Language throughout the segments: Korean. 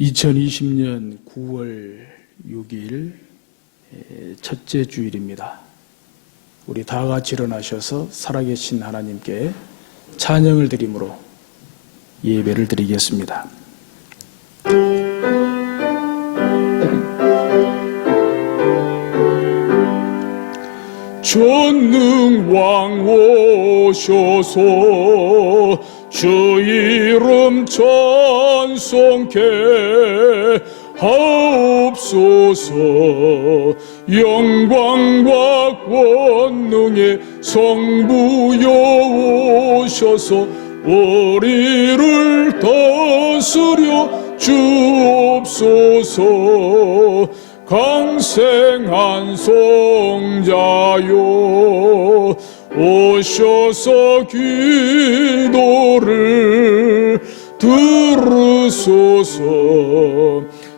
2020년 9월 6일 첫째 주일입니다. 우리 다 같이 일어나셔서 살아계신 하나님께 찬양을 드림으로 예배를 드리겠습니다. 전능왕 오셔서 주 이름 찬송케 하옵소서. 영광과 권능의 성부여 오셔서 우리를 다스려 주옵소서. 강생한 성자여 오셔서 기도를 들으소서.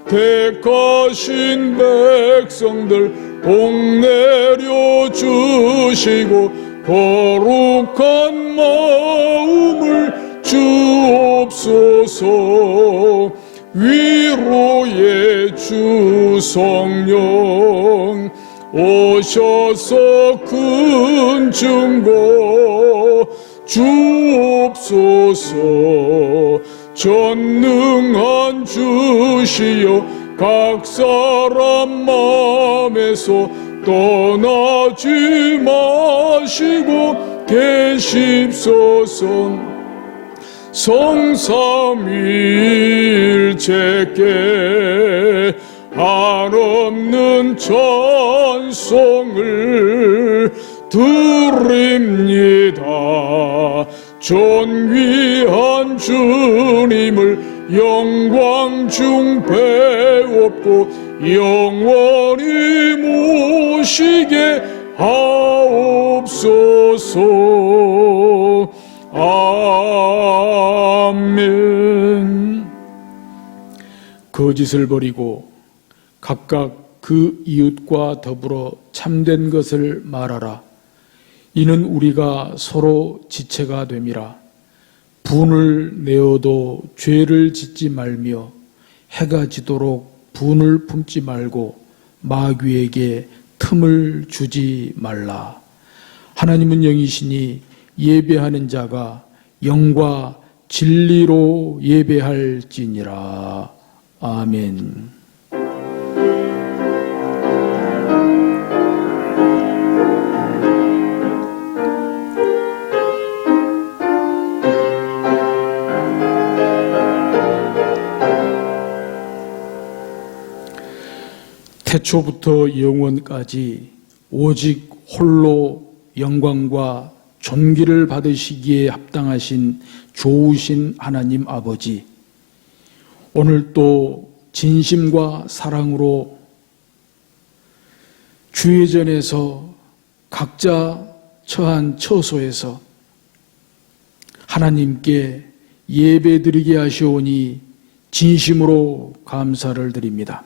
택하신 백성들 복 내려 주시고 거룩한 마음을 주옵소서. 위로의 주 성령 오셔서 큰 증거 주옵소서. 전능한 주시여 각 사람 마음에서 떠나지 마시고 계십소서. 성삼위일체께 한없는 찬송을 드립니다. 존귀한 주님을 영광 중 배웠고 영원히 모시게 하옵소서. 아멘. 거짓을 버리고 각각 그 이웃과 더불어 참된 것을 말하라. 이는 우리가 서로 지체가 됨이라. 분을 내어도 죄를 짓지 말며 해가 지도록 분을 품지 말고 마귀에게 틈을 주지 말라. 하나님은 영이시니 예배하는 자가 영과 진리로 예배할지니라. 아멘. 태초부터 영원까지 오직 홀로 영광과 존귀를 받으시기에 합당하신 좋으신 하나님 아버지, 오늘 또 진심과 사랑으로 주회전에서 각자 처한 처소에서 하나님께 예배드리게 하시오니 진심으로 감사를 드립니다.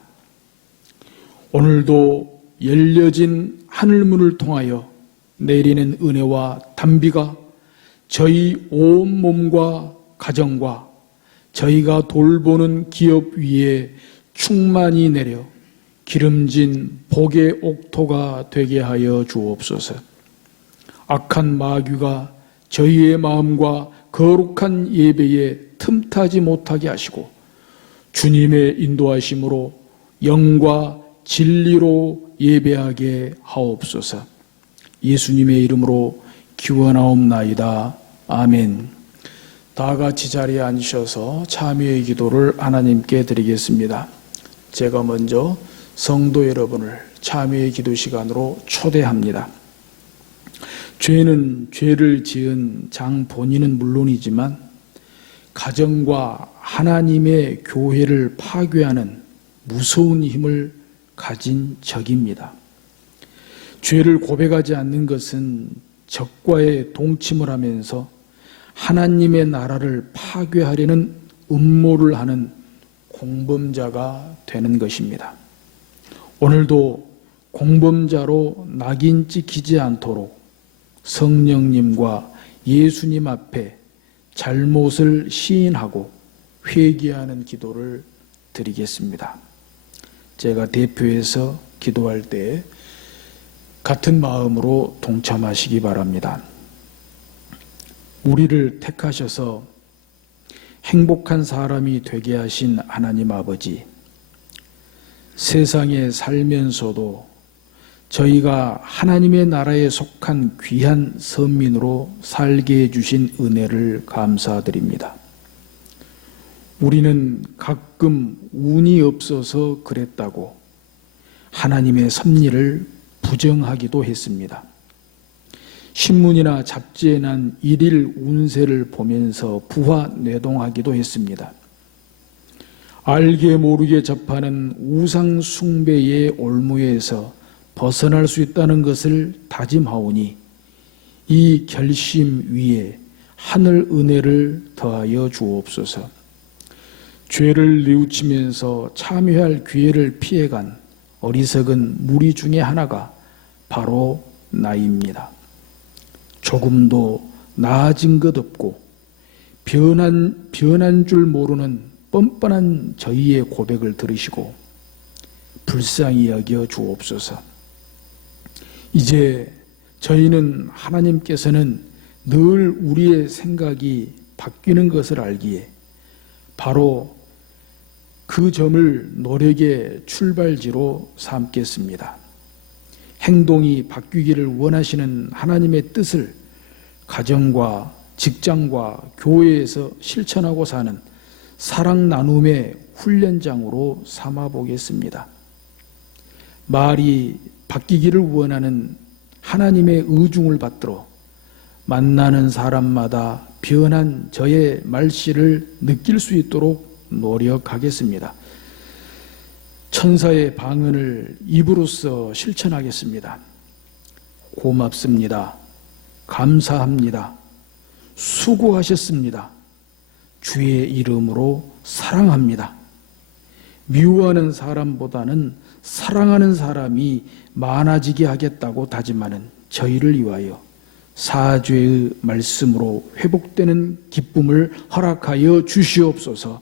오늘도 열려진 하늘문을 통하여 내리는 은혜와 단비가 저희 온 몸과 가정과 저희가 돌보는 기업 위에 충만히 내려 기름진 복의 옥토가 되게 하여 주옵소서. 악한 마귀가 저희의 마음과 거룩한 예배에 틈타지 못하게 하시고 주님의 인도하심으로 영과 진리로 예배하게 하옵소서. 예수님의 이름으로 기원하옵나이다. 아멘. 다 같이 자리에 앉으셔서 참여의 기도를 하나님께 드리겠습니다. 제가 먼저 성도 여러분을 참여의 기도 시간으로 초대합니다. 죄는 죄를 지은 장 본인은 물론이지만 가정과 하나님의 교회를 파괴하는 무서운 힘을 가진 적입니다. 죄를 고백하지 않는 것은 적과의 동침을 하면서 하나님의 나라를 파괴하려는 음모를 하는 공범자가 되는 것입니다. 오늘도 공범자로 낙인 찍히지 않도록 성령님과 예수님 앞에 잘못을 시인하고 회개하는 기도를 드리겠습니다. 제가 대표해서 기도할 때 같은 마음으로 동참하시기 바랍니다. 우리를 택하셔서 행복한 사람이 되게 하신 하나님 아버지, 세상에 살면서도 저희가 하나님의 나라에 속한 귀한 선민으로 살게 해주신 은혜를 감사드립니다. 우리는 가끔 운이 없어서 그랬다고 하나님의 섭리를 부정하기도 했습니다. 신문이나 잡지에 난 일일 운세를 보면서 부화뇌동하기도 했습니다. 알게 모르게 접하는 우상 숭배의 올무에서 벗어날 수 있다는 것을 다짐하오니 이 결심 위에 하늘 은혜를 더하여 주옵소서. 죄를 뉘우치면서 참여할 기회를 피해간 어리석은 무리 중에 하나가 바로 나입니다. 조금도 나아진 것 없고 변한 줄 모르는 뻔뻔한 저희의 고백을 들으시고 불쌍히 여겨 주옵소서. 이제 저희는 하나님께서는 늘 우리의 생각이 바뀌는 것을 알기에 바로 그 점을 노력의 출발지로 삼겠습니다. 행동이 바뀌기를 원하시는 하나님의 뜻을 가정과 직장과 교회에서 실천하고 사는 사랑 나눔의 훈련장으로 삼아 보겠습니다. 말이 바뀌기를 원하는 하나님의 의중을 받들어 만나는 사람마다 변한 저의 말씨를 느낄 수 있도록 노력하겠습니다. 천사의 방언을 입으로써 실천하겠습니다. 고맙습니다. 감사합니다. 수고하셨습니다. 주의 이름으로 사랑합니다. 미워하는 사람보다는 사랑하는 사람이 많아지게 하겠다고 다짐하는 저희를 위하여 사죄의 말씀으로 회복되는 기쁨을 허락하여 주시옵소서.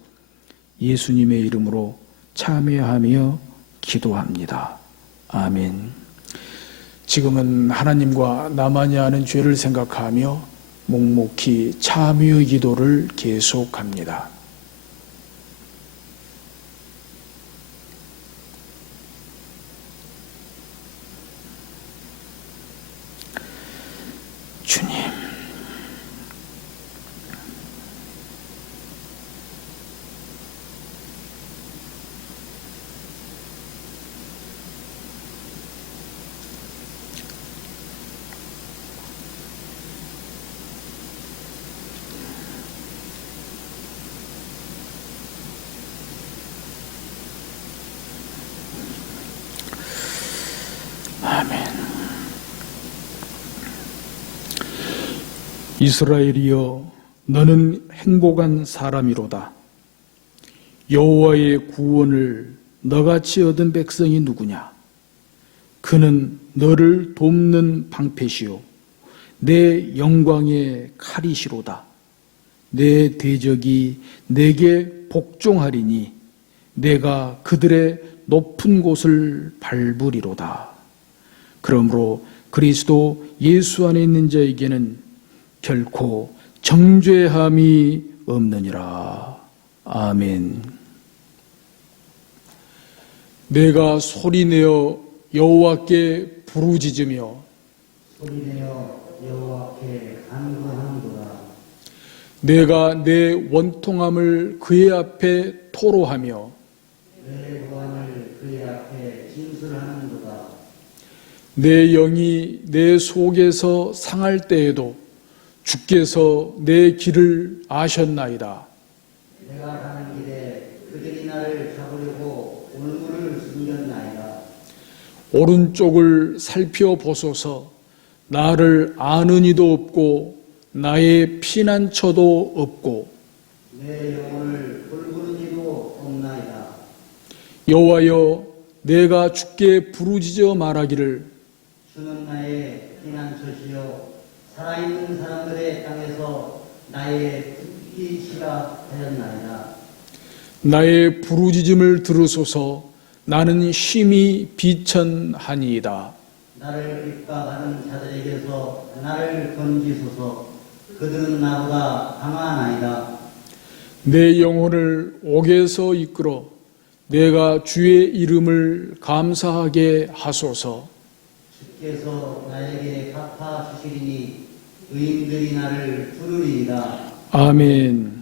예수님의 이름으로 참여하며 기도합니다. 아멘. 지금은 하나님과 나만이 아는 죄를 생각하며 묵묵히 참여의 기도를 계속합니다. 주님, 아멘. 이스라엘이여, 너는 행복한 사람이로다. 여호와의 구원을 너같이 얻은 백성이 누구냐? 그는 너를 돕는 방패시요 내 영광의 칼이시로다. 내 대적이 내게 복종하리니 내가 그들의 높은 곳을 밟으리로다. 그러므로 그리스도 예수 안에 있는 자에게는 결코 정죄함이 없느니라. 아멘. 내가 소리내어 여호와께 부르짖으며 소리내어 여호와께 간구하노라. 내가 내 원통함을 그의 앞에 토로하며 내 고함을 그의 앞에 진술하는도다. 내 영이 내 속에서 상할 때에도 주께서 내 길을 아셨나이다. 내가 가는 길에 그들이 나를 잡으려고 올무를 숨겼나이다. 오른쪽을 살펴보소서. 나를 아는 이도 없고 나의 피난처도 없고 내 영혼을 돌보는 이도 없나이다. 여호와여, 내가 주께 부르짖어 말하기를 주는 나의 피난처시요 살아있는 사람들의 땅에서 나의 특기시가 되었나이다. 나의 부르짖음을 들으소서. 나는 심히 비천하니이다. 나를 핍박하는 자들에게서 나를 건지소서. 그들은 나보다 강하나이다. 내 영혼을 옥에서 이끌어 내가 주의 이름을 감사하게 하소서. 주께서 나에게 갚아주시리니 의인들이 나를 부르리이다. 아멘.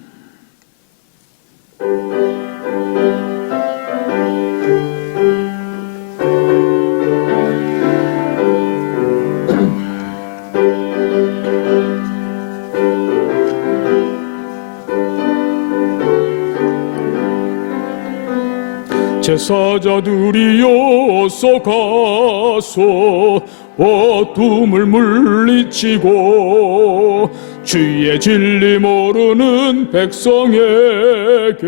제사자들이여 어서 가서 어둠을 물리치고 주의 진리 모르는 백성에게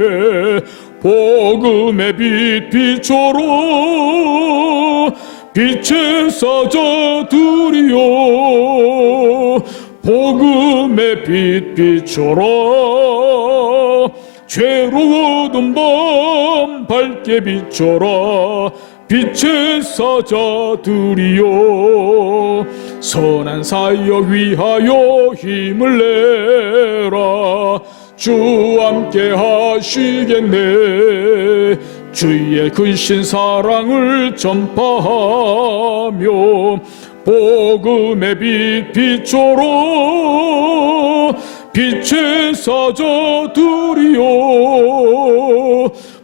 복음의 빛 비춰라. 빛의 사자들이여 복음의 빛 비춰라. 죄로워둔 밤 밝게 비춰라. 빛의 사자들이여 선한 사역 위하여 힘을 내라. 주 함께 하시겠네. 주의 크신 사랑을 전파하며 복음의 빛 비춰라. 빛의 사자들이여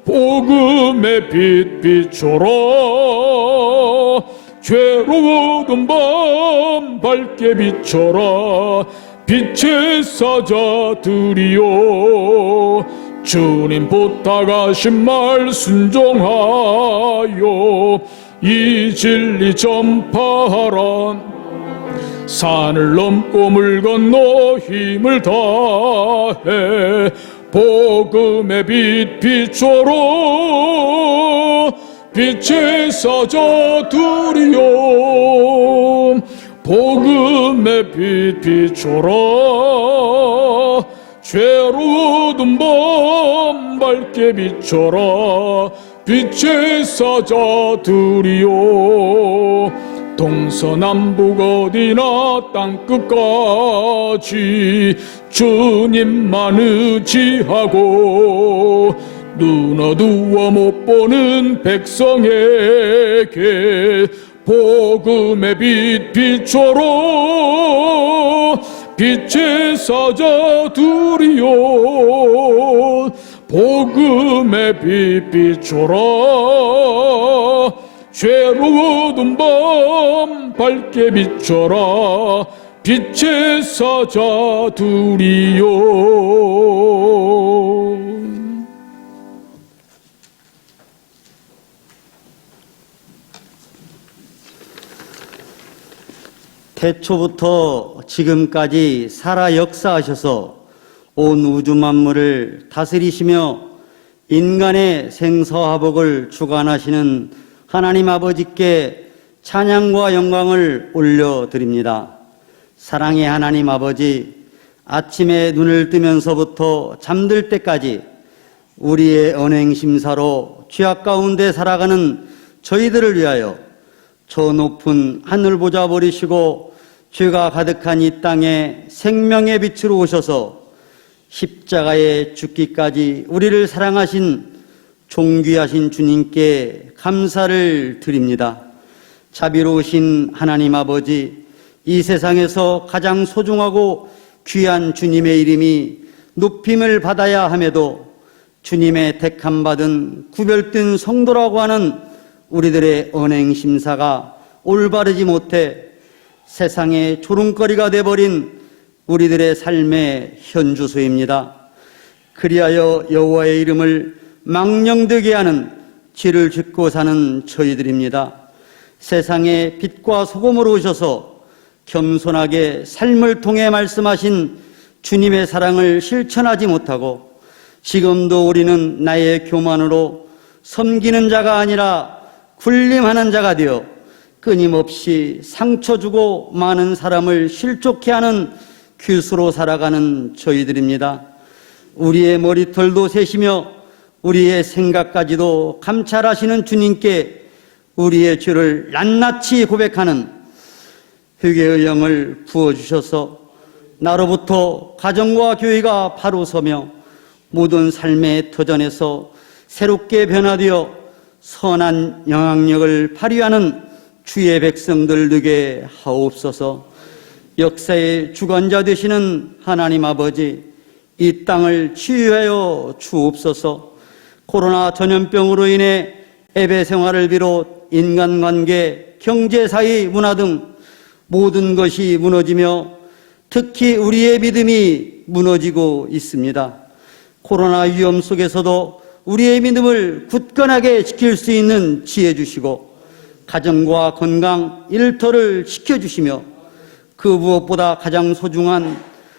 복음의 빛 비춰라. 죄로워둔 밤 밝게 비춰라. 빛의 사자들이여 주님 부탁하신 말 순종하여 이 진리 전파하라. 산을 넘고 물 건너 힘을 다해 복음의 빛 비춰라. 빛의 사자들이여 복음의 빛 비춰라. 죄로워둔 밤 밝게 비춰라. 빛의 사자들이여 동서남북 어디나 땅끝까지 주님만 의지하고 눈 어두워 못 보는 백성에게 복음의 빛 비춰라. 빛의 사자들이여 복음의 빛 비춰라. 죄로워둔 밤 밝게 비춰라. 빛의 사자들이여. 태초부터 지금까지 살아 역사하셔서 온 우주 만물을 다스리시며 인간의 생사화복을 주관하시는 하나님 아버지께 찬양과 영광을 올려드립니다. 사랑의 하나님 아버지, 아침에 눈을 뜨면서부터 잠들 때까지 우리의 언행심사로 죄악 가운데 살아가는 저희들을 위하여 저 높은 하늘 보좌 버리시고 죄가 가득한 이 땅에 생명의 빛으로 오셔서 십자가에 죽기까지 우리를 사랑하신 존귀하신 주님께 감사를 드립니다. 자비로우신 하나님 아버지, 이 세상에서 가장 소중하고 귀한 주님의 이름이 높임을 받아야 함에도 주님의 택함받은 구별된 성도라고 하는 우리들의 언행심사가 올바르지 못해 세상의 조롱거리가 되어버린 우리들의 삶의 현주소입니다. 그리하여 여호와의 이름을 망령되게 하는 죄를 짓고 사는 저희들입니다. 세상에 빛과 소금으로 오셔서 겸손하게 삶을 통해 말씀하신 주님의 사랑을 실천하지 못하고 지금도 우리는 나의 교만으로 섬기는 자가 아니라 군림하는 자가 되어 끊임없이 상처 주고 많은 사람을 실족해 하는 귀수로 살아가는 저희들입니다. 우리의 머리털도 세시며 우리의 생각까지도 감찰하시는 주님께 우리의 죄를 낱낱이 고백하는 회개의 영을 부어주셔서 나로부터 가정과 교회가 바로 서며 모든 삶의 터전에서 새롭게 변화되어 선한 영향력을 발휘하는 주의 백성들 되게 하옵소서. 역사의 주관자 되시는 하나님 아버지, 이 땅을 치유하여 주옵소서. 코로나 전염병으로 인해 예배 생활을 비롯 인간관계, 경제, 사회, 문화 등 모든 것이 무너지며 특히 우리의 믿음이 무너지고 있습니다. 코로나 위험 속에서도 우리의 믿음을 굳건하게 지킬 수 있는 지혜 주시고 가정과 건강, 일터를 지켜주시며 그 무엇보다 가장 소중한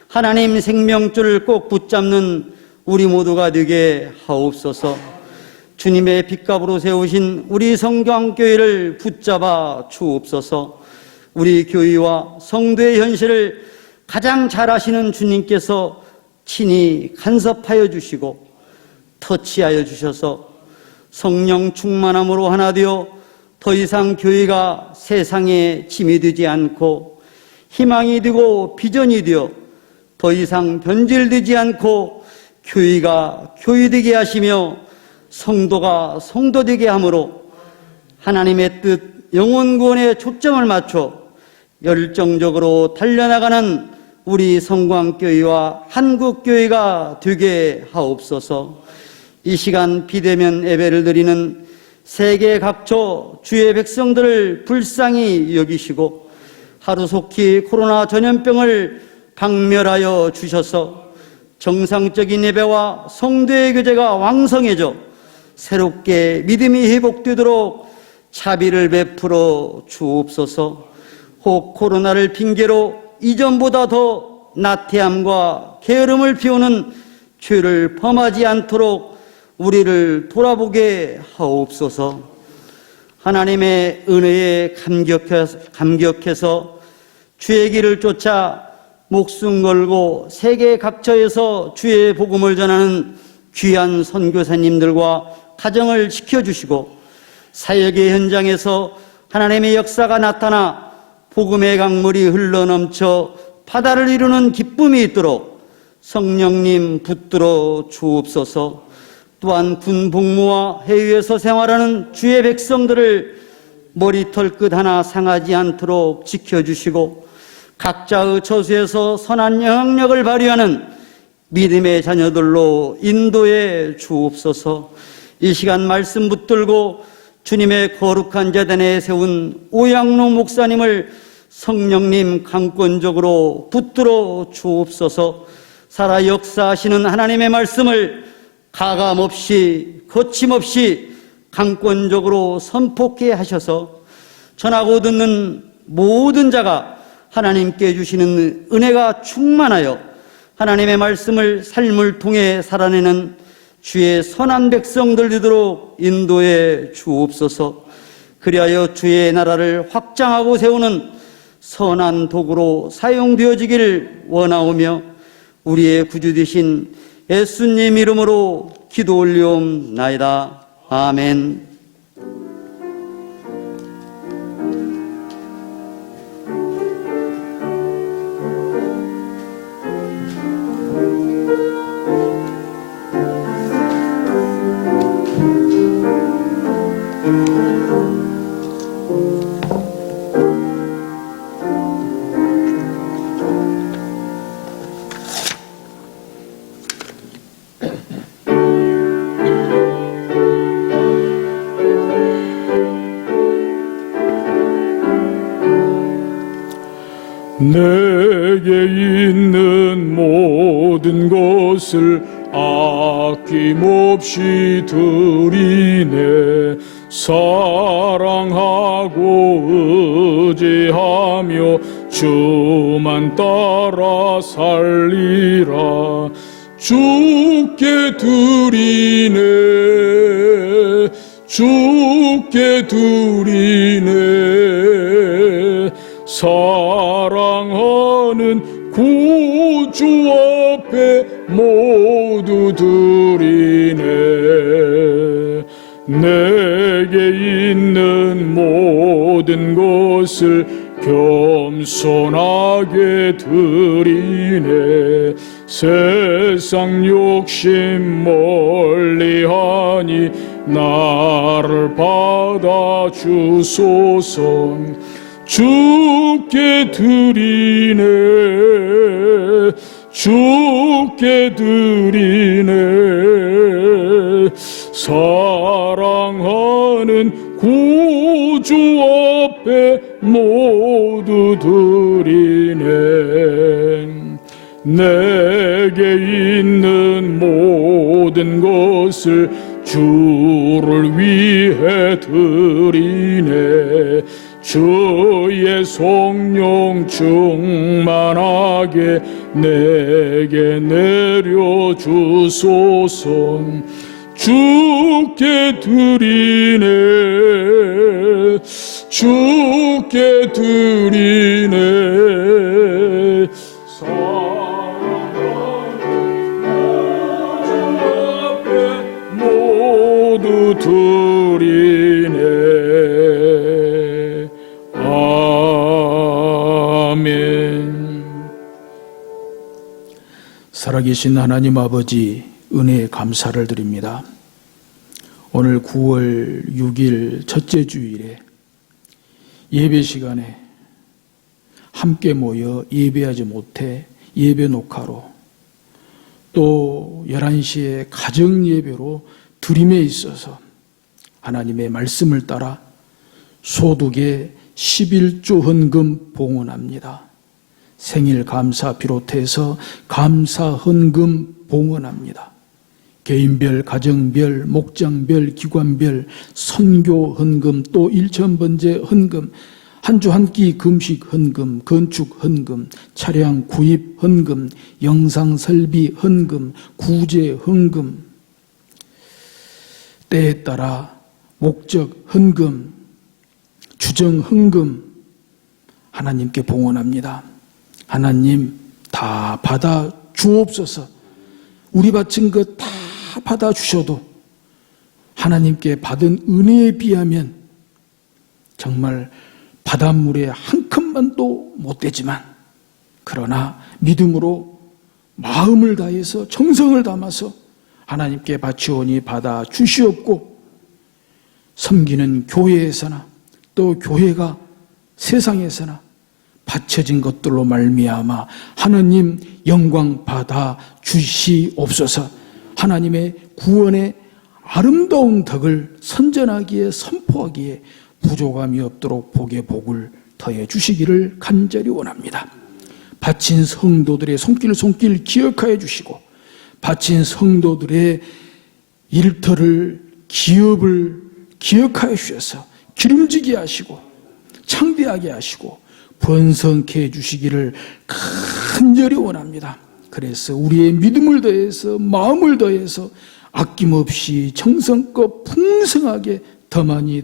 하나님 생명줄을 꼭 붙잡는 우리 모두가 되게 하옵소서. 주님의 빚값으로 세우신 우리 성경교회를 붙잡아 주옵소서. 우리 교회와 성도의 현실을 가장 잘 아시는 주님께서 친히 간섭하여 주시고 터치하여 주셔서 성령 충만함으로 하나 되어 더 이상 교회가 세상에 짐이 되지 않고 희망이 되고 비전이 되어 더 이상 변질되지 않고 교회가 교회되게 하시며 성도가 성도되게 함으로 하나님의 뜻 영혼 구원에 초점을 맞춰 열정적으로 달려나가는 우리 성광교회와 한국교회가 되게 하옵소서. 이 시간 비대면 예배를 드리는 세계 각처 주의 백성들을 불쌍히 여기시고 하루속히 코로나 전염병을 박멸하여 주셔서 정상적인 예배와 성도의 교제가 왕성해져 새롭게 믿음이 회복되도록 자비를 베풀어 주옵소서. 혹 코로나를 핑계로 이전보다 더 나태함과 게으름을 피우는 죄를 범하지 않도록 우리를 돌아보게 하옵소서. 하나님의 은혜에 감격해서 주의 길을 쫓아 목숨 걸고 세계 각처에서 주의 복음을 전하는 귀한 선교사님들과 가정을 지켜주시고 사역의 현장에서 하나님의 역사가 나타나 복음의 강물이 흘러넘쳐 바다를 이루는 기쁨이 있도록 성령님 붙들어 주옵소서. 또한 군 복무와 해외에서 생활하는 주의 백성들을 머리털 끝 하나 상하지 않도록 지켜주시고 각자의 처소에서 선한 영향력을 발휘하는 믿음의 자녀들로 인도해 주옵소서. 이 시간 말씀 붙들고 주님의 거룩한 제단에 세운 오양로 목사님을 성령님 강권적으로 붙들어 주옵소서. 살아 역사하시는 하나님의 말씀을 가감없이 거침없이 강권적으로 선포케 하셔서 전하고 듣는 모든 자가 하나님께 주시는 은혜가 충만하여 하나님의 말씀을 삶을 통해 살아내는 주의 선한 백성들 되도록 인도해 주옵소서. 그리하여 주의 나라를 확장하고 세우는 선한 도구로 사용되어지기를 원하오며 우리의 구주 되신 예수님 이름으로 기도 올리옵나이다. 아멘. 내게 있는 모든 것을 아낌없이 드리네. 사랑하고 의지하며 주만 따라 살리라. 주께 드리네, 주께 드리네. 사랑하는 구주 앞에 모두 드리네. 내게 있는 모든 것을 겸손하게 드리네. 세상 욕심 멀리하니 나를 받아 주소서. 주께 드리네, 주께 드리네. 사랑하는 구주 앞에 모두 드리네. 내게 있는 모든 것을 주를 위해 드리네. 주의 성령 충만하게 내게 내려주소서. 주께 드리네, 주께 드리네. 모두 드리네. 아멘. 살아계신 하나님 아버지, 은혜에 감사를 드립니다. 오늘 9월 6일 첫째 주일에 예배 시간에 함께 모여 예배하지 못해 예배 녹화로, 또 11시에 가정 예배로 드림에 있어서 하나님의 말씀을 따라 소득의 11조 헌금 봉헌합니다. 생일 감사 비롯해서 감사 헌금 봉헌합니다. 개인별, 가정별, 목장별, 기관별 선교 헌금, 또 일천번제 헌금, 한 주 한 끼 금식 헌금, 건축 헌금, 차량 구입 헌금, 영상 설비 헌금, 구제 헌금, 때에 따라 목적 헌금, 주정 헌금 하나님께 봉헌합니다. 하나님 다 받아 주옵소서. 우리 바친 것 다 받아 주셔도 하나님께 받은 은혜에 비하면 정말 바닷물에 한 컵만도 못 되지만, 그러나 믿음으로 마음을 다해서 정성을 담아서 하나님께 바치오니 받아 주시옵고, 섬기는 교회에서나 또 교회가 세상에서나 바쳐진 것들로 말미암아 하나님 영광 받아 주시옵소서. 하나님의 구원의 아름다운 덕을 선전하기에 선포하기에 부족함이 없도록 복의 복을 더해 주시기를 간절히 원합니다. 바친 성도들의 손길 기억하여 주시고, 바친 성도들의 일터를, 기업을 기억하여 주셔서 기름지게 하시고 창대하게 하시고 번성케 해주시기를 간절히 원합니다. 그래서 우리의 믿음을 더해서 마음을 더해서 아낌없이 정성껏 풍성하게 더 많이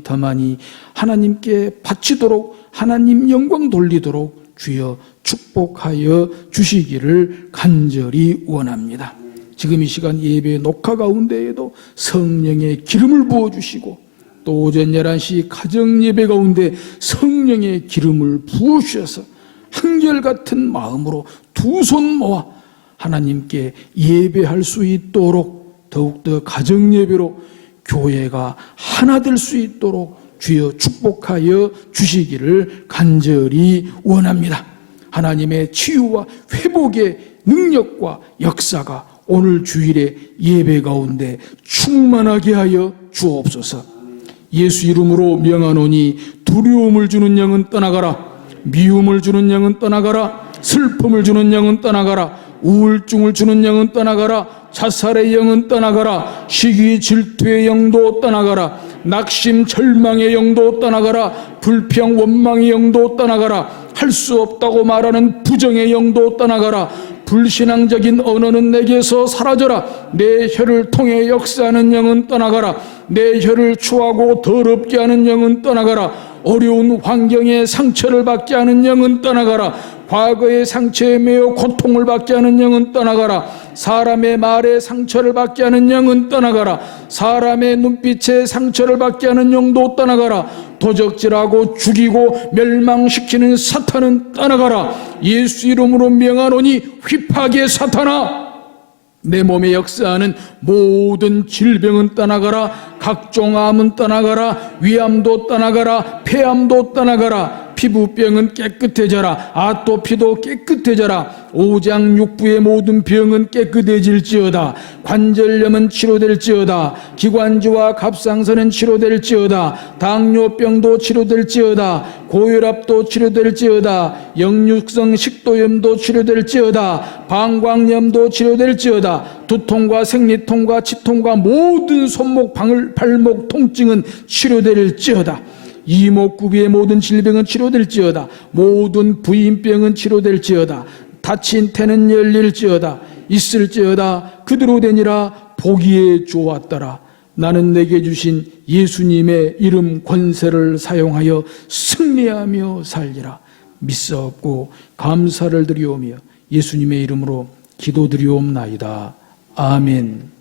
하나님께 바치도록, 하나님 영광 돌리도록 주여 축복하여 주시기를 간절히 원합니다. 지금 이 시간 예배 녹화 가운데에도 성령의 기름을 부어주시고, 또 오전 11시 가정 예배 가운데 성령의 기름을 부어주셔서 한결같은 마음으로 두 손 모아 하나님께 예배할 수 있도록, 더욱더 가정 예배로 교회가 하나 될 수 있도록 주여 축복하여 주시기를 간절히 원합니다. 하나님의 치유와 회복의 능력과 역사가 오늘 주일에 예배 가운데 충만하게 하여 주옵소서. 예수 이름으로 명하노니 두려움을 주는 영은 떠나가라, 미움을 주는 영은 떠나가라, 슬픔을 주는 영은 떠나가라, 우울증을 주는 영은 떠나가라, 자살의 영은 떠나가라, 시기 질투의 영도 떠나가라, 낙심 절망의 영도 떠나가라, 불평 원망의 영도 떠나가라, 할 수 없다고 말하는 부정의 영도 떠나가라, 불신앙적인 언어는 내게서 사라져라, 내 혀를 통해 역사하는 영은 떠나가라, 내 혀를 추하고 더럽게 하는 영은 떠나가라, 어려운 환경에 상처를 받게 하는 영은 떠나가라, 과거의 상처에 매여 고통을 받게 하는 영은 떠나가라. 사람의 말에 상처를 받게 하는 영은 떠나가라. 사람의 눈빛에 상처를 받게 하는 영도 떠나가라. 도적질하고 죽이고 멸망시키는 사탄은 떠나가라. 예수 이름으로 명하노니 휘파기의 사탄아, 내 몸에 역사하는 모든 질병은 떠나가라. 각종 암은 떠나가라. 위암도 떠나가라. 폐암도 떠나가라. 피부병은 깨끗해져라. 아토피도 깨끗해져라. 오장육부의 모든 병은 깨끗해질지어다. 관절염은 치료될지어다. 기관지와 갑상선은 치료될지어다. 당뇨병도 치료될지어다. 고혈압도 치료될지어다. 역류성 식도염도 치료될지어다. 방광염도 치료될지어다. 두통과 생리통과 치통과 모든 손목 발목 통증은 치료될지어다. 이목구비의 모든 질병은 치료될지어다. 모든 부인병은 치료될지어다. 닫힌 태는 열릴지어다. 있을지어다. 그대로 되니라. 보기에 좋았더라. 나는 내게 주신 예수님의 이름 권세를 사용하여 승리하며 살리라. 믿사옵고 감사를 드리오며 예수님의 이름으로 기도드리옵나이다. 아멘.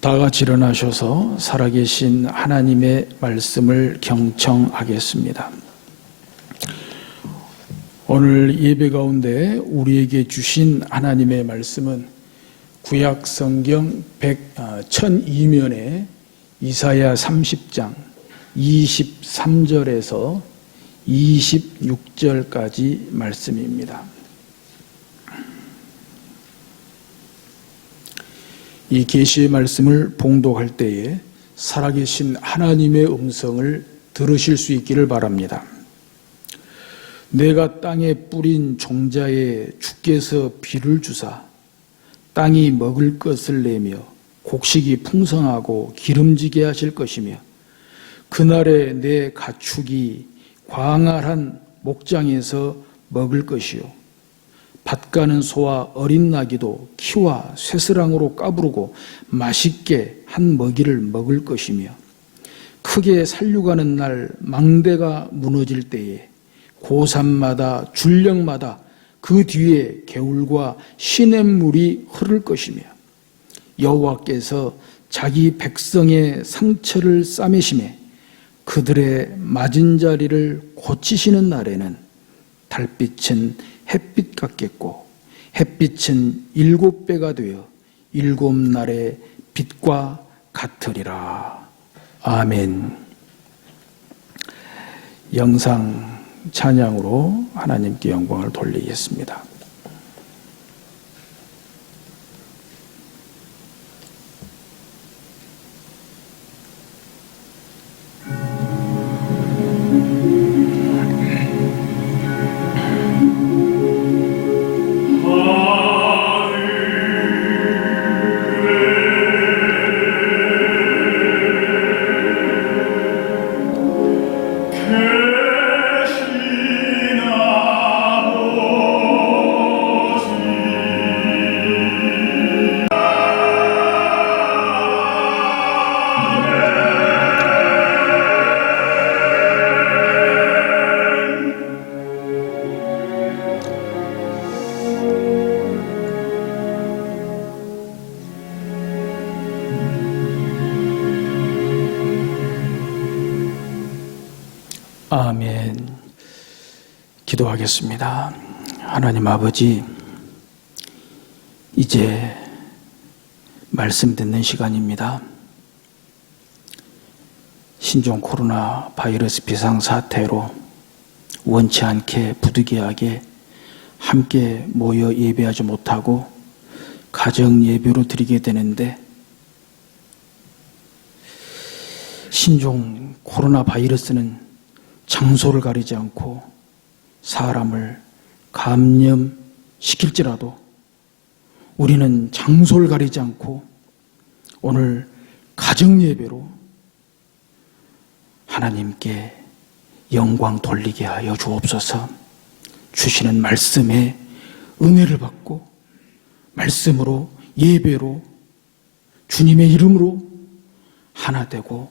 다 같이 일어나셔서 살아계신 하나님의 말씀을 경청하겠습니다. 오늘 예배 가운데 우리에게 주신 하나님의 말씀은 구약 성경 1002면에 이사야 30장 23절에서 26절까지 말씀입니다. 이 계시의 말씀을 봉독할 때에 살아계신 하나님의 음성을 들으실 수 있기를 바랍니다. 내가 땅에 뿌린 종자에 주께서 비를 주사 땅이 먹을 것을 내며 곡식이 풍성하고 기름지게 하실 것이며 그날에 내 가축이 광활한 목장에서 먹을 것이요 밭 가는 소와 어린 나귀도 키와 쇠스랑으로 까부르고 맛있게 한 먹이를 먹을 것이며 크게 살육하는 날 망대가 무너질 때에 고산마다 줄령마다 그 뒤에 개울과 시냇물이 흐를 것이며 여호와께서 자기 백성의 상처를 싸매심에 그들의 맞은 자리를 고치시는 날에는 달빛은 햇빛 같겠고 햇빛은 7배가 되어 7날의 빛과 같으리라. 아멘. 영상 찬양으로 하나님께 영광을 돌리겠습니다. 아멘. 기도하겠습니다. 하나님 아버지, 이제 말씀 듣는 시간입니다. 신종 코로나 바이러스 비상사태로 원치 않게 부득이하게 함께 모여 예배하지 못하고 가정 예배로 드리게 되는데, 신종 코로나 바이러스는 장소를 가리지 않고 사람을 감염시킬지라도 우리는 장소를 가리지 않고 오늘 가정 예배로 하나님께 영광 돌리게 하여 주옵소서. 주시는 말씀에 은혜를 받고 말씀으로 예배로 주님의 이름으로 하나 되고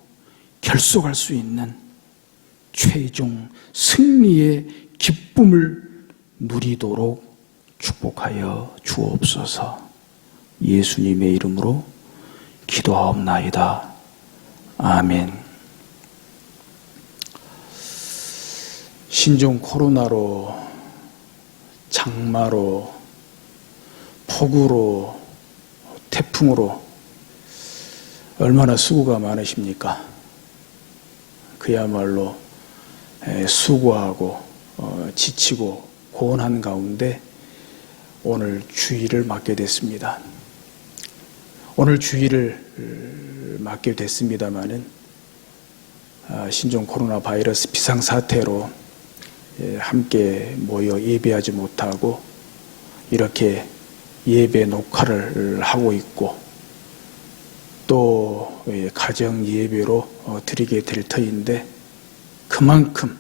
결속할 수 있는 최종 승리의 기쁨을 누리도록 축복하여 주옵소서. 예수님의 이름으로 기도하옵나이다. 아멘. 신종 코로나로, 장마로, 폭우로, 태풍으로 얼마나 수고가 많으십니까? 그야말로 수고하고 지치고 고원한 가운데 오늘 주일을 맞게 됐습니다. 오늘 주일을 맞게 됐습니다마는 신종 코로나 바이러스 비상사태로 함께 모여 예배하지 못하고 이렇게 예배 녹화를 하고 있고 또 가정 예배로 드리게 될 터인데 그만큼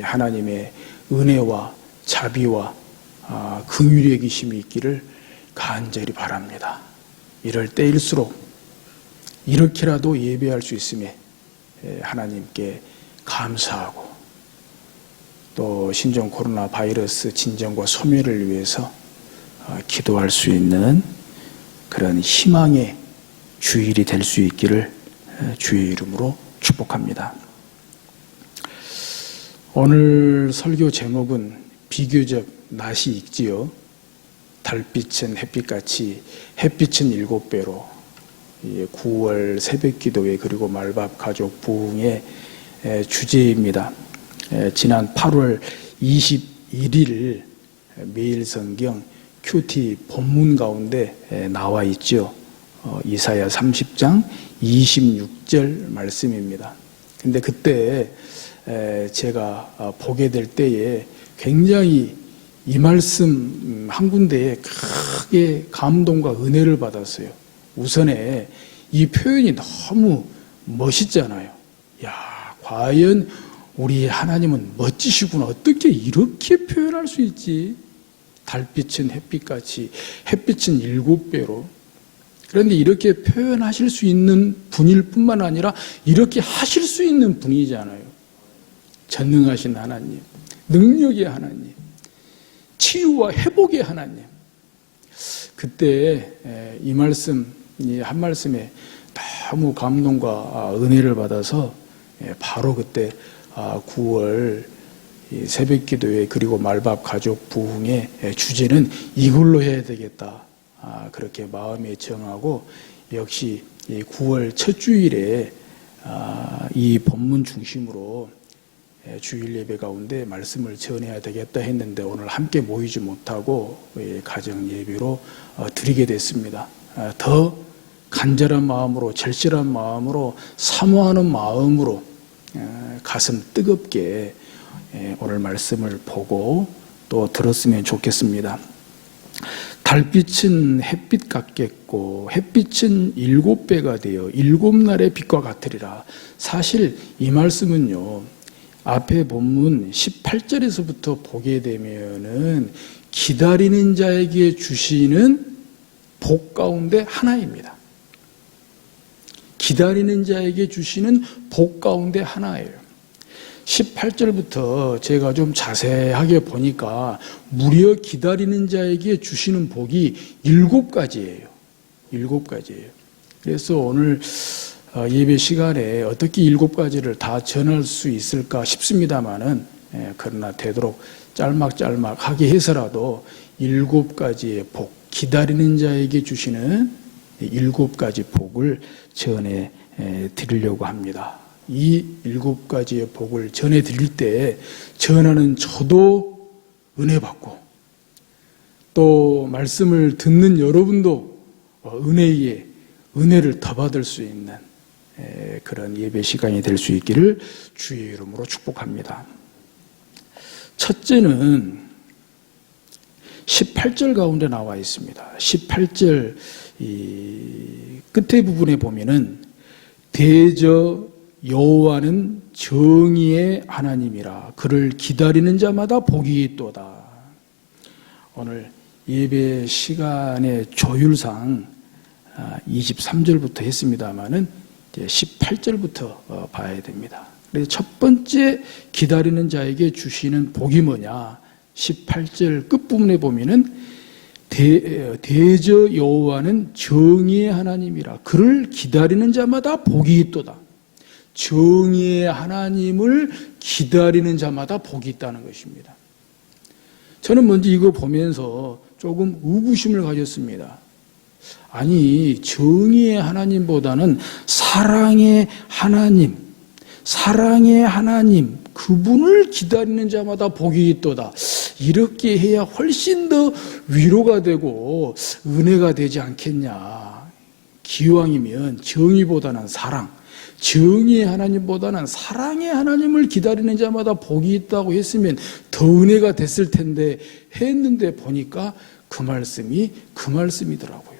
하나님의 은혜와 자비와 긍휼의 계심이 있기를 간절히 바랍니다. 이럴 때일수록 이렇게라도 예배할 수 있음에 하나님께 감사하고 또 신종 코로나 바이러스 진정과 소멸을 위해서 기도할 수 있는 그런 희망의 주일이 될 수 있기를 주의 이름으로 축복합니다. 오늘 설교 제목은 비교적 낯이 익지요. 달빛은 햇빛같이 햇빛은 7배로 9월 새벽기도회 그리고 말밥 가족 부흥의 주제입니다. 지난 8월 21일 매일성경 큐티 본문 가운데 나와 있죠. 이사야 30장 26절 말씀입니다. 근데 그때 제가 보게 될 때에 굉장히 이 말씀 한 군데에 크게 감동과 은혜를 받았어요. 우선에 이 표현이 너무 멋있잖아요. 야, 과연 우리 하나님은 멋지시구나. 어떻게 이렇게 표현할 수 있지? 달빛은 햇빛같이 햇빛은 7배로. 그런데 이렇게 표현하실 수 있는 분일 뿐만 아니라 이렇게 하실 수 있는 분이잖아요. 전능하신 하나님, 능력의 하나님, 치유와 회복의 하나님. 그때 이 말씀, 이 한 말씀에 너무 감동과 은혜를 받아서 바로 그때 9월 새벽기도회 그리고 말밥 가족 부흥의 주제는 이걸로 해야 되겠다. 그렇게 마음에 정하고 역시 9월 첫 주일에 이 본문 중심으로 주일 예배 가운데 말씀을 전해야 되겠다 했는데 오늘 함께 모이지 못하고 가정 예배로 드리게 됐습니다. 더 간절한 마음으로 절실한 마음으로 사모하는 마음으로 가슴 뜨겁게 오늘 말씀을 보고 또 들었으면 좋겠습니다. 달빛은 햇빛 같겠고 햇빛은 7배가 되어 7날의 빛과 같으리라. 사실 이 말씀은요, 앞에 본문 18절에서부터 보게 되면은 기다리는 자에게 주시는 복 가운데 하나입니다. 기다리는 자에게 주시는 복 가운데 하나예요. 18절부터 제가 좀 자세하게 보니까 무려 기다리는 자에게 주시는 복이 7가지예요. 7가지예요. 그래서 오늘 예배 시간에 어떻게 7가지를 다 전할 수 있을까 싶습니다만은 그러나 되도록 짤막짤막하게 해서라도 7가지의 복, 기다리는 자에게 주시는 7가지 복을 전해 드리려고 합니다. 이 7가지의 복을 전해 드릴 때 전하는 저도 은혜 받고 또 말씀을 듣는 여러분도 은혜를 더 받을 수 있는 그런 예배 시간이 될 수 있기를 주의 이름으로 축복합니다. 첫째는 18절 가운데 나와 있습니다. 18절 이 끝에 부분에 보면은 대저 여호와는 정의의 하나님이라 그를 기다리는 자마다 복이 있도다. 오늘 예배 시간의 조율상 23절부터 했습니다마는 이제 18절부터 봐야 됩니다. 그래서 첫 번째 기다리는 자에게 주시는 복이 뭐냐? 18절 끝부분에 보면은 대저 여호와는 정의의 하나님이라 그를 기다리는 자마다 복이 있도다. 정의의 하나님을 기다리는 자마다 복이 있다는 것입니다. 저는 먼저 이거 보면서 조금 의구심을 가졌습니다. 아니, 정의의 하나님보다는 사랑의 하나님, 그분을 기다리는 자마다 복이 있도다. 이렇게 해야 훨씬 더 위로가 되고 은혜가 되지 않겠냐. 기왕이면 정의보다는 사랑, 정의의 하나님보다는 사랑의 하나님을 기다리는 자마다 복이 있다고 했으면 더 은혜가 됐을 텐데 했는데 보니까 그 말씀이더라고요.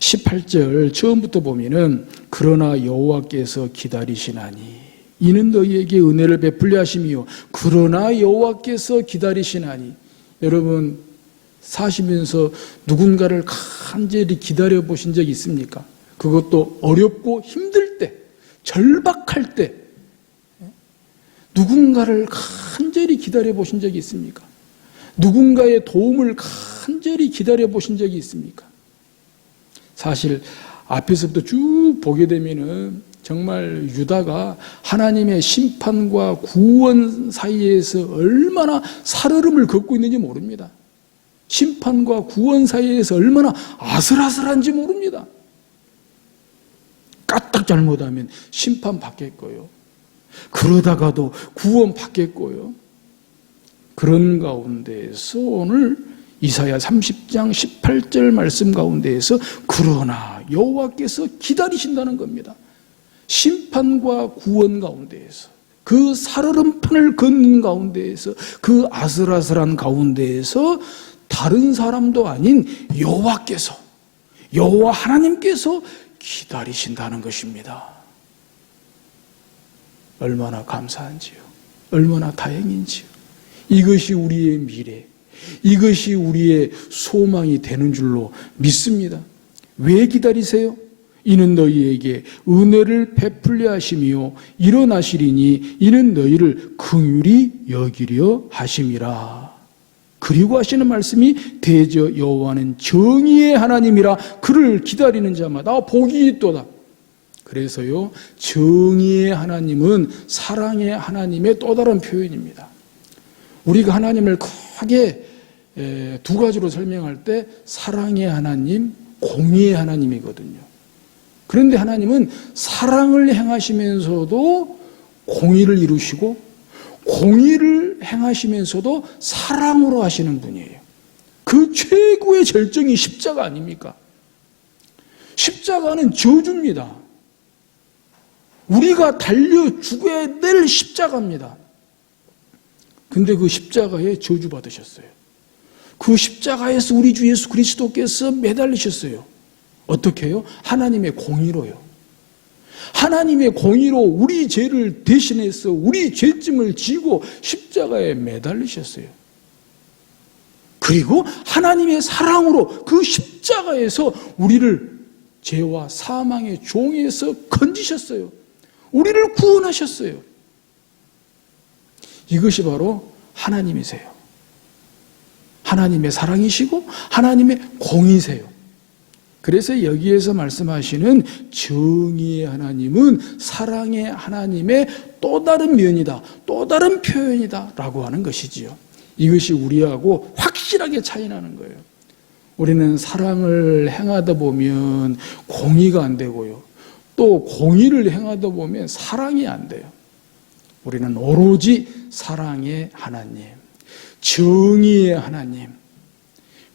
18절 처음부터 보면은 그러나 여호와께서 기다리시나니 이는 너희에게 은혜를 베풀려 하심이요 그러나 여호와께서 기다리시나니. 여러분 사시면서 누군가를 간절히 기다려 보신 적이 있습니까? 그것도 어렵고 힘들 때, 절박할 때 누군가를 간절히 기다려 보신 적이 있습니까? 누군가의 도움을 간절히 기다려 보신 적이 있습니까? 사실 앞에서부터 쭉 보게 되면은 정말 유다가 하나님의 심판과 구원 사이에서 얼마나 살얼음을 걷고 있는지 모릅니다. 심판과 구원 사이에서 얼마나 아슬아슬한지 모릅니다. 까딱 잘못하면 심판 받겠고요. 그러다가도 구원 받겠고요. 그런 가운데에서 오늘 이사야 30장 18절 말씀 가운데에서 그러나 여호와께서 기다리신다는 겁니다. 심판과 구원 가운데에서 그 살얼음판을 걷는 가운데에서 그 아슬아슬한 가운데에서 다른 사람도 아닌 여호와 하나님께서 기다리신다는 것입니다. 얼마나 감사한지요. 얼마나 다행인지요. 이것이 우리의 미래, 이것이 우리의 소망이 되는 줄로 믿습니다. 왜 기다리세요? 이는 너희에게 은혜를 베풀려 하심이요 일어나시리니 이는 너희를 긍휼히 여기려 하심이라. 그리고 하시는 말씀이 대저 여호와는 정의의 하나님이라 그를 기다리는 자마다 복이 있도다. 그래서요, 정의의 하나님은 사랑의 하나님의 또 다른 표현입니다. 우리가 하나님을 크게 두 가지로 설명할 때 사랑의 하나님, 공의의 하나님이거든요. 그런데 하나님은 사랑을 행하시면서도 공의를 이루시고 공의를 행하시면서도 사랑으로 하시는 분이에요. 그 최고의 절정이 십자가 아닙니까? 십자가는 저주입니다. 우리가 달려 죽어야 될 십자가입니다. 근데 그 십자가에 저주받으셨어요. 그 십자가에서 우리 주 예수 그리스도께서 매달리셨어요. 어떻게 해요? 하나님의 공의로요. 하나님의 공의로 우리 죄를 대신해서 우리 죄짐을 지고 십자가에 매달리셨어요. 그리고 하나님의 사랑으로 그 십자가에서 우리를 죄와 사망의 종에서 건지셨어요. 우리를 구원하셨어요. 이것이 바로 하나님이세요. 하나님의 사랑이시고 하나님의 공의세요. 그래서 여기에서 말씀하시는 정의의 하나님은 사랑의 하나님의 또 다른 면이다, 또 다른 표현이다 라고 하는 것이지요. 이것이 우리하고 확실하게 차이나는 거예요. 우리는 사랑을 행하다 보면 공의가 안 되고요. 또 공의를 행하다 보면 사랑이 안 돼요. 우리는 오로지 사랑의 하나님, 정의의 하나님,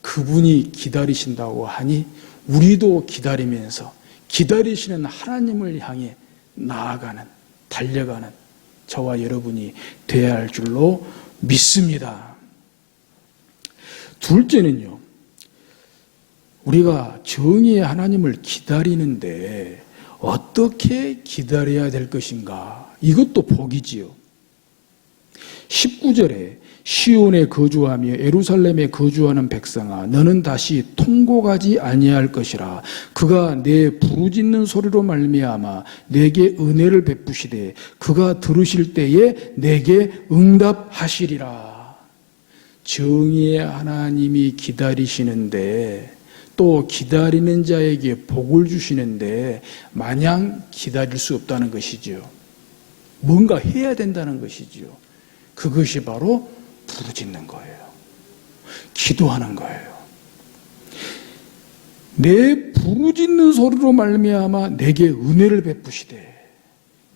그분이 기다리신다고 하니 우리도 기다리면서 기다리시는 하나님을 향해 나아가는, 달려가는 저와 여러분이 되어야 할 줄로 믿습니다. 둘째는요, 우리가 정의의 하나님을 기다리는데 어떻게 기다려야 될 것인가? 이것도 복이지요. 19절에 시온에 거주하며 예루살렘에 거주하는 백성아, 너는 다시 통곡하지 아니할 것이라. 그가 내 부르짖는 소리로 말미암아 내게 은혜를 베푸시되 그가 들으실 때에 내게 응답하시리라. 정의의 하나님이 기다리시는데, 또 기다리는 자에게 복을 주시는데 마냥 기다릴 수 없다는 것이지요. 뭔가 해야 된다는 것이지요. 그것이 바로 부르짖는 거예요. 기도하는 거예요. 내 부르짖는 소리로 말미암아 내게 은혜를 베푸시되,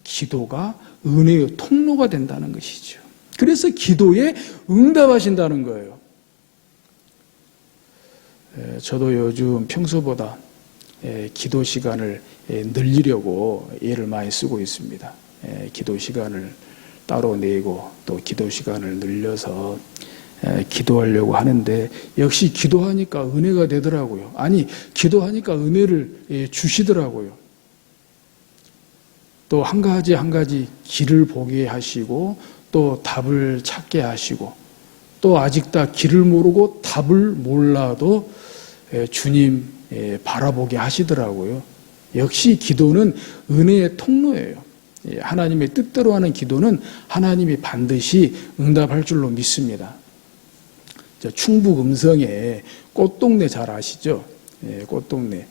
기도가 은혜의 통로가 된다는 것이죠. 그래서 기도에 응답하신다는 거예요. 저도 요즘 평소보다 기도 시간을 늘리려고 애를 많이 쓰고 있습니다. 기도 시간을 따로 내고 또 기도 시간을 늘려서 기도하려고 하는데, 역시 기도하니까 은혜가 되더라고요. 아니, 기도하니까 은혜를 주시더라고요. 또 한 가지 한 가지 길을 보게 하시고, 또 답을 찾게 하시고, 또 아직 다 길을 모르고 답을 몰라도 주님 바라보게 하시더라고요. 역시 기도는 은혜의 통로예요. 하나님의 뜻대로 하는 기도는 하나님이 반드시 응답할 줄로 믿습니다. 충북 음성에 꽃동네 잘 아시죠? 꽃동네.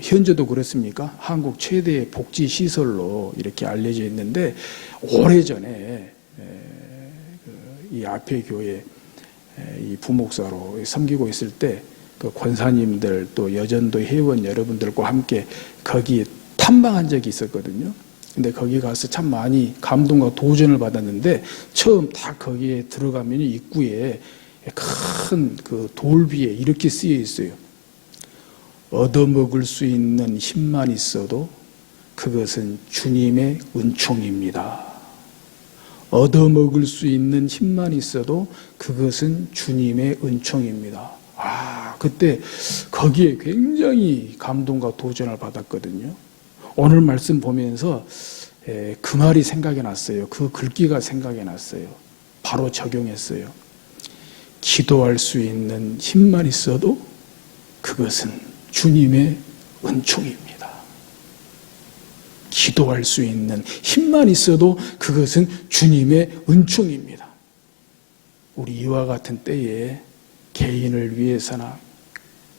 현재도 그렇습니까? 한국 최대의 복지시설로 이렇게 알려져 있는데, 오래전에 이 앞에 교회 이 부목사로 섬기고 있을 때 그 권사님들 또 여전도 회원 여러분들과 함께 거기 탐방한 적이 있었거든요. 근데 거기 가서 참 많이 감동과 도전을 받았는데, 처음 딱 거기에 들어가면 입구에 큰 그 돌비에 이렇게 쓰여 있어요. 얻어먹을 수 있는 힘만 있어도 그것은 주님의 은총입니다. 얻어먹을 수 있는 힘만 있어도 그것은 주님의 은총입니다. 그때 거기에 굉장히 감동과 도전을 받았거든요. 오늘 말씀 보면서 그 말이 생각이 났어요. 그 글귀가 생각이 났어요. 바로 적용했어요. 기도할 수 있는 힘만 있어도 그것은 주님의 은총입니다. 기도할 수 있는 힘만 있어도 그것은 주님의 은총입니다. 우리 이와 같은 때에 개인을 위해서나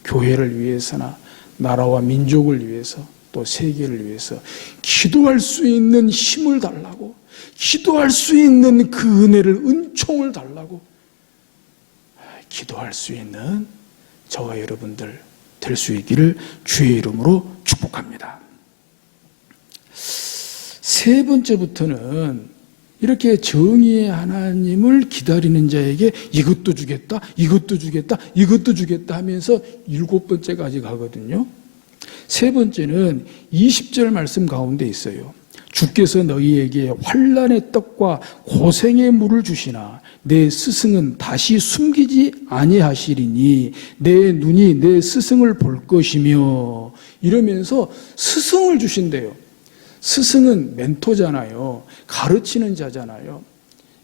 교회를 위해서나 나라와 민족을 위해서 또 세계를 위해서 기도할 수 있는 힘을 달라고, 기도할 수 있는 그 은혜를, 은총을 달라고 기도할 수 있는 저와 여러분들 될 수 있기를 주의 이름으로 축복합니다. 세 번째부터는 이렇게 정의의 하나님을 기다리는 자에게 이것도 주겠다, 이것도 주겠다, 이것도 주겠다 하면서 7번째까지 가거든요. 세 번째는 20절 말씀 가운데 있어요. 주께서 너희에게 환난의 떡과 고생의 물을 주시나 내 스승은 다시 숨기지 아니하시리니 내 눈이 내 스승을 볼 것이며, 이러면서 스승을 주신대요. 스승은 멘토잖아요. 가르치는 자잖아요.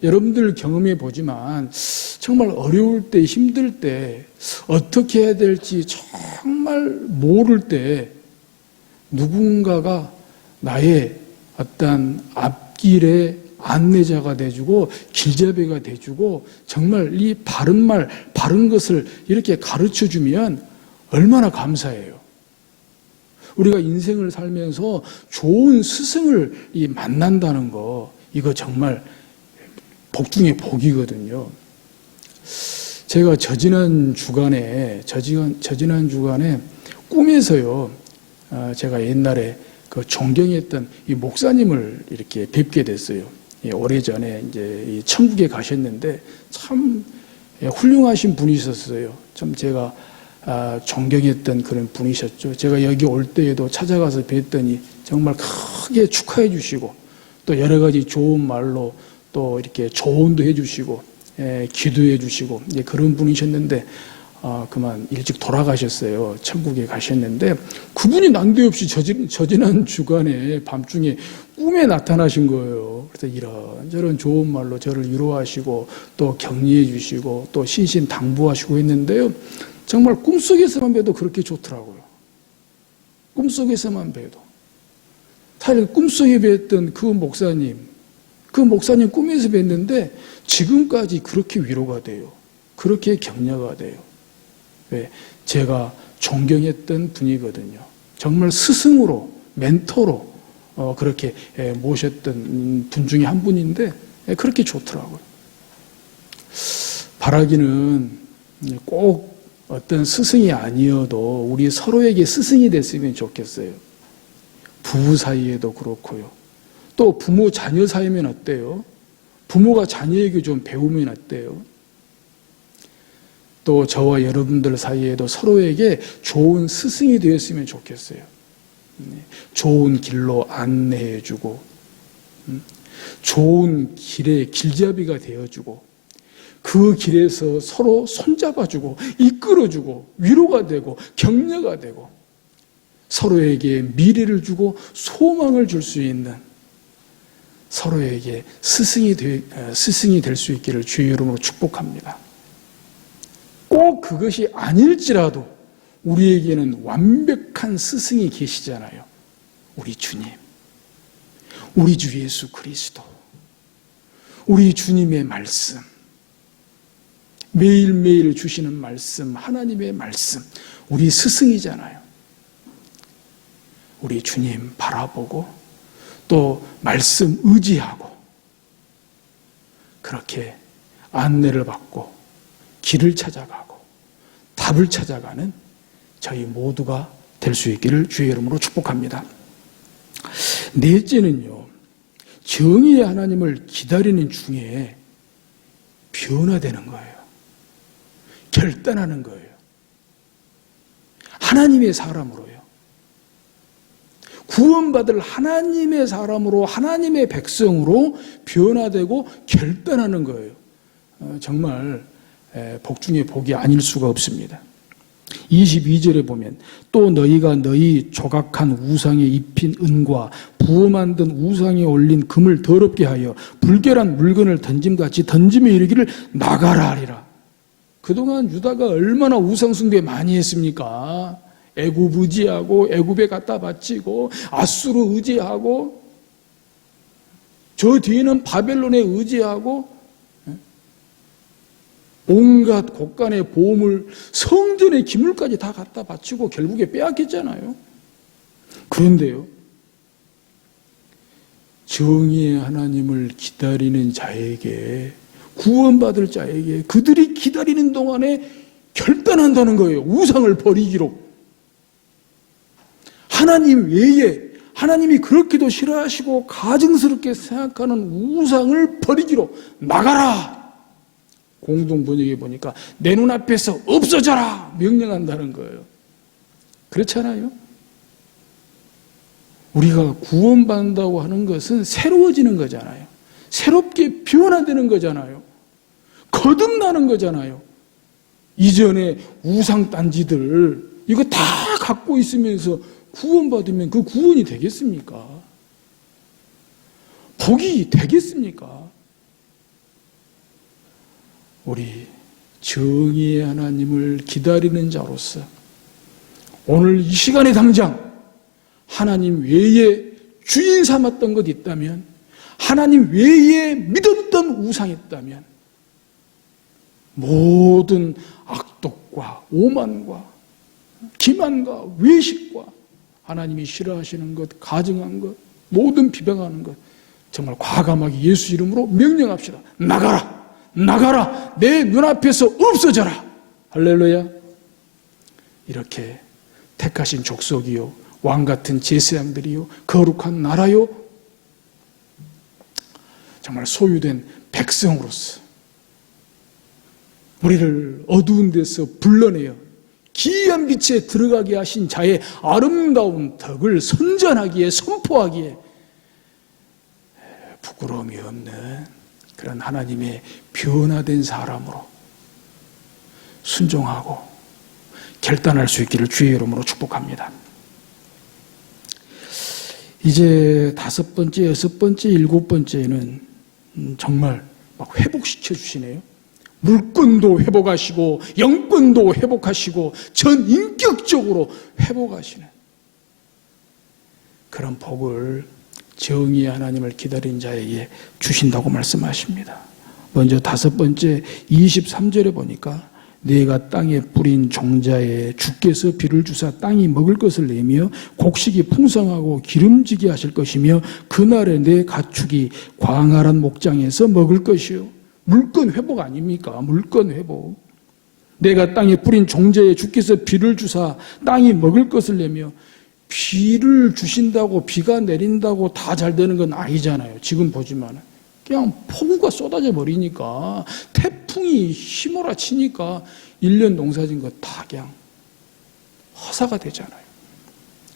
여러분들 경험해 보지만 정말 어려울 때, 힘들 때, 어떻게 해야 될지 정말 모를 때 누군가가 나의 어떤 앞길의 안내자가 돼주고 길잡이가 돼주고 정말 이 바른 말, 바른 것을 이렇게 가르쳐주면 얼마나 감사해요. 우리가 인생을 살면서 좋은 스승을 만난다는 거, 이거 정말 복 중에 복이거든요. 제가 저지난 주간에 꿈에서요, 제가 옛날에 그 존경했던 이 목사님을 이렇게 뵙게 됐어요. 오래전에 이제 이 천국에 가셨는데 참 훌륭하신 분이셨어요. 참 제가 존경했던 그런 분이셨죠. 제가 여기 올 때에도 찾아가서 뵀더니 정말 크게 축하해 주시고 또 여러 가지 좋은 말로 또 이렇게 조언도 해 주시고 기도해 주시고 그런 분이셨는데 그만 일찍 돌아가셨어요. 천국에 가셨는데 그분이 난데없이 저지난 주간에 밤중에 꿈에 나타나신 거예요. 그래서 이런저런 좋은 말로 저를 위로하시고 또 격려해 주시고 또 신신당부하시고 했는데요. 정말 꿈속에서만 봬도 그렇게 좋더라고요. 꿈속에서만 봬도. 사실 꿈속에 뵀던 그 목사님 꿈에서 뵀는데 지금까지 그렇게 위로가 돼요. 그렇게 격려가 돼요. 왜? 제가 존경했던 분이거든요. 정말 스승으로, 멘토로 그렇게 모셨던 분 중에 한 분인데 그렇게 좋더라고요. 바라기는 꼭 어떤 스승이 아니어도 우리 서로에게 스승이 됐으면 좋겠어요. 부부 사이에도 그렇고요. 또 부모 자녀 사이면 어때요? 부모가 자녀에게 좀 배우면 어때요? 또 저와 여러분들 사이에도 서로에게 좋은 스승이 되었으면 좋겠어요. 좋은 길로 안내해주고 좋은 길의 길잡이가 되어주고 그 길에서 서로 손잡아주고 이끌어주고 위로가 되고 격려가 되고 서로에게 미래를 주고 소망을 줄 수 있는 서로에게 스승이 될 수 있기를 주의 이름으로 축복합니다. 꼭 그것이 아닐지라도 우리에게는 완벽한 스승이 계시잖아요. 우리 주님, 우리 주 예수 그리스도, 우리 주님의 말씀, 매일매일 주시는 말씀, 하나님의 말씀, 우리 스승이잖아요. 우리 주님 바라보고 또 말씀 의지하고 그렇게 안내를 받고 길을 찾아가고 답을 찾아가는 저희 모두가 될 수 있기를 주의 이름으로 축복합니다. 넷째는요, 정의의 하나님을 기다리는 중에 변화되는 거예요. 결단하는 거예요. 하나님의 사람으로요. 구원받을 하나님의 사람으로 하나님의 백성으로 변화되고 결단하는 거예요. 정말 복 중에 복이 아닐 수가 없습니다. 22절에 보면 또 너희가 너희 조각한 우상에 입힌 은과 부어 만든 우상에 올린 금을 더럽게 하여 불결한 물건을 던짐같이 던짐에 이르기를 나가라 하리라. 그동안 유다가 얼마나 우상 숭배 많이 했습니까? 애굽 의지하고 애굽에 갖다 바치고 아수르 의지하고 저 뒤에는 바벨론에 의지하고 온갖 곳간의 보물, 성전의 기물까지 다 갖다 바치고 결국에 빼앗겼잖아요. 그런데요, 정의의 하나님을 기다리는 자에게, 구원받을 자에게 그들이 기다리는 동안에 결단한다는 거예요. 우상을 버리기로. 하나님 외에 하나님이 그렇게도 싫어하시고 가증스럽게 생각하는 우상을 버리기로 나가라. 공동 번역에 보니까 내 눈앞에서 없어져라 명령한다는 거예요. 그렇잖아요. 우리가 구원받는다고 하는 것은 새로워지는 거잖아요. 새롭게 변화되는 거잖아요. 거듭나는 거잖아요. 이전에 우상단지들 이거 다 갖고 있으면서 구원받으면 그 구원이 되겠습니까? 복이 되겠습니까? 우리 정의의 하나님을 기다리는 자로서 오늘 이 시간에 당장 하나님 외에 주인 삼았던 것 있다면, 하나님 외에 믿었던 우상이 있다면 모든 악독과 오만과 기만과 외식과 하나님이 싫어하시는 것, 가증한 것, 모든 비방하는 것 정말 과감하게 예수 이름으로 명령합시다. 나가라! 나가라! 내 눈앞에서 없어져라! 할렐루야! 이렇게 택하신 족속이요, 왕같은 제사장들이요, 거룩한 나라요, 정말 소유된 백성으로서 우리를 어두운 데서 불러내어 기이한 빛에 들어가게 하신 자의 아름다운 덕을 선전하기에, 선포하기에 부끄러움이 없는 그런 하나님의 변화된 사람으로 순종하고 결단할 수 있기를 주의 이름으로 축복합니다. 이제 5번째, 6번째, 7번째는 정말 막 회복시켜 주시네요. 물권도 회복하시고 영권도 회복하시고 전 인격적으로 회복하시는 그런 복을 정의의 하나님을 기다린 자에게 주신다고 말씀하십니다. 먼저 5번째 23절에 보니까 내가 땅에 뿌린 종자에 주께서 비를 주사 땅이 먹을 것을 내며 곡식이 풍성하고 기름지게 하실 것이며 그날에 내 가축이 광활한 목장에서 먹을 것이요. 물권 회복 아닙니까? 물권 회복. 내가 땅에 뿌린 종자에 주께서 비를 주사 땅이 먹을 것을 내며 비를 주신다고 비가 내린다고 다 잘 되는 건 아니잖아요. 지금 보지만 그냥 폭우가 쏟아져 버리니까 태풍이 휘몰아치니까 1년 농사진 거 다 그냥 허사가 되잖아요.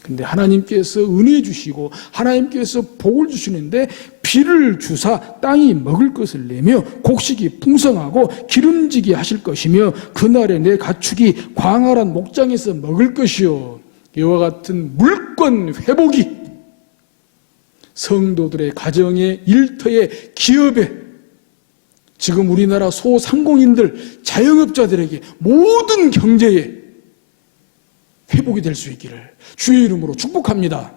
근데 하나님께서 은혜 주시고 하나님께서 복을 주시는데 비를 주사 땅이 먹을 것을 내며 곡식이 풍성하고 기름지게 하실 것이며 그날에 내 가축이 광활한 목장에서 먹을 것이요. 이와 같은 물권 회복이 성도들의 가정에, 일터에, 기업에, 지금 우리나라 소상공인들, 자영업자들에게 모든 경제에 회복이 될 수 있기를 주의 이름으로 축복합니다.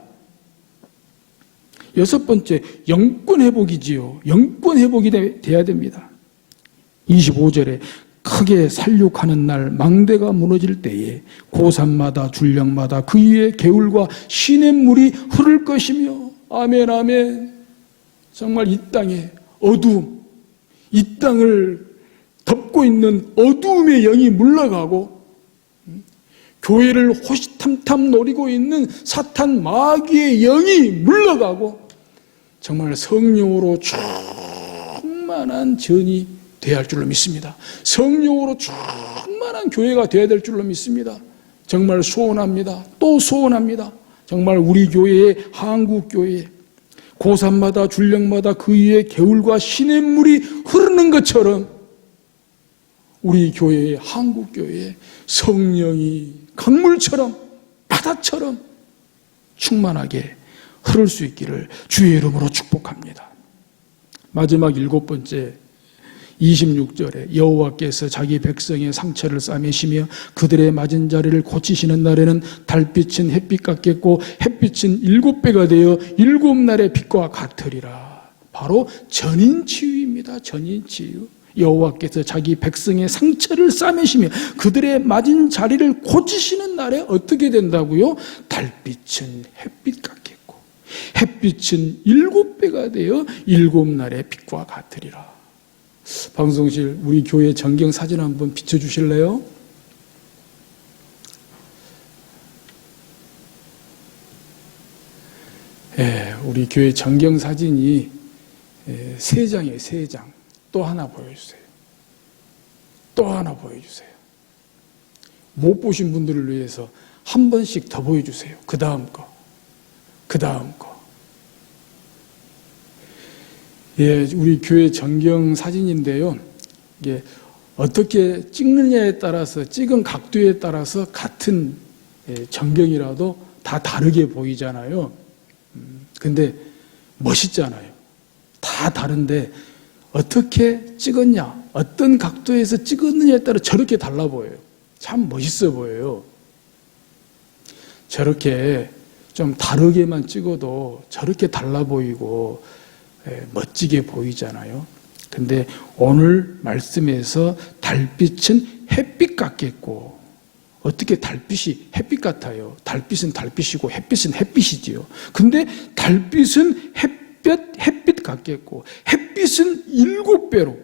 6번째, 영권 회복이지요. 영권 회복이 돼야 됩니다. 25절에 크게 살육하는 날 망대가 무너질 때에 고산마다 줄령마다 그 위에 개울과 시냇물이 흐를 것이며 아멘 아멘. 정말 이 땅에 어두움, 이 땅을 덮고 있는 어두움의 영이 물러가고 교회를 호시탐탐 노리고 있는 사탄 마귀의 영이 물러가고 정말 성령으로 충만한 전이 되어야 할 줄로 믿습니다. 성령으로 충만한 교회가 되어야 될 줄로 믿습니다. 정말 소원합니다. 또 소원합니다. 정말 우리 교회의 한국교회에 고산마다 줄령마다 그 위에 개울과 시냇물이 흐르는 것처럼 우리 교회의 한국교회에 성령이 강물처럼 바다처럼 충만하게 흐를 수 있기를 주의 이름으로 축복합니다. 마지막 7번째 26절에 여호와께서 자기 백성의 상처를 싸매시며 그들의 맞은 자리를 고치시는 날에는 달빛은 햇빛 같겠고 햇빛은 7배가 되어 7날의 빛과 같으리라. 바로 전인치유입니다. 전인치유. 여호와께서 자기 백성의 상처를 싸매시며 그들의 맞은 자리를 고치시는 날에 어떻게 된다고요? 달빛은 햇빛 같겠고 햇빛은 7배가 되어 7날의 빛과 같으리라. 방송실 우리 교회 전경 사진 한번 비춰주실래요? 우리 교회 전경 사진이 3장이에요. 3장. 또 하나 보여주세요. 또 하나 보여주세요. 못 보신 분들을 위해서 한 번씩 더 보여주세요. 그 다음 거. 그 다음 거. 우리 교회 전경 사진인데요. 이게 어떻게 찍느냐에 따라서 찍은 각도에 따라서 같은 전경이라도 다 다르게 보이잖아요. 근데 멋있잖아요. 다 다른데 어떻게 찍었냐, 어떤 각도에서 찍었느냐에 따라 저렇게 달라 보여요. 참 멋있어 보여요. 저렇게 좀 다르게만 찍어도 저렇게 달라 보이고 멋지게 보이잖아요. 근데 오늘 말씀에서 달빛은 햇빛 같겠고 어떻게 달빛이 햇빛 같아요? 달빛은 달빛이고 햇빛은 햇빛이지요. 근데 달빛은 햇빛 같겠고 햇빛은 7배로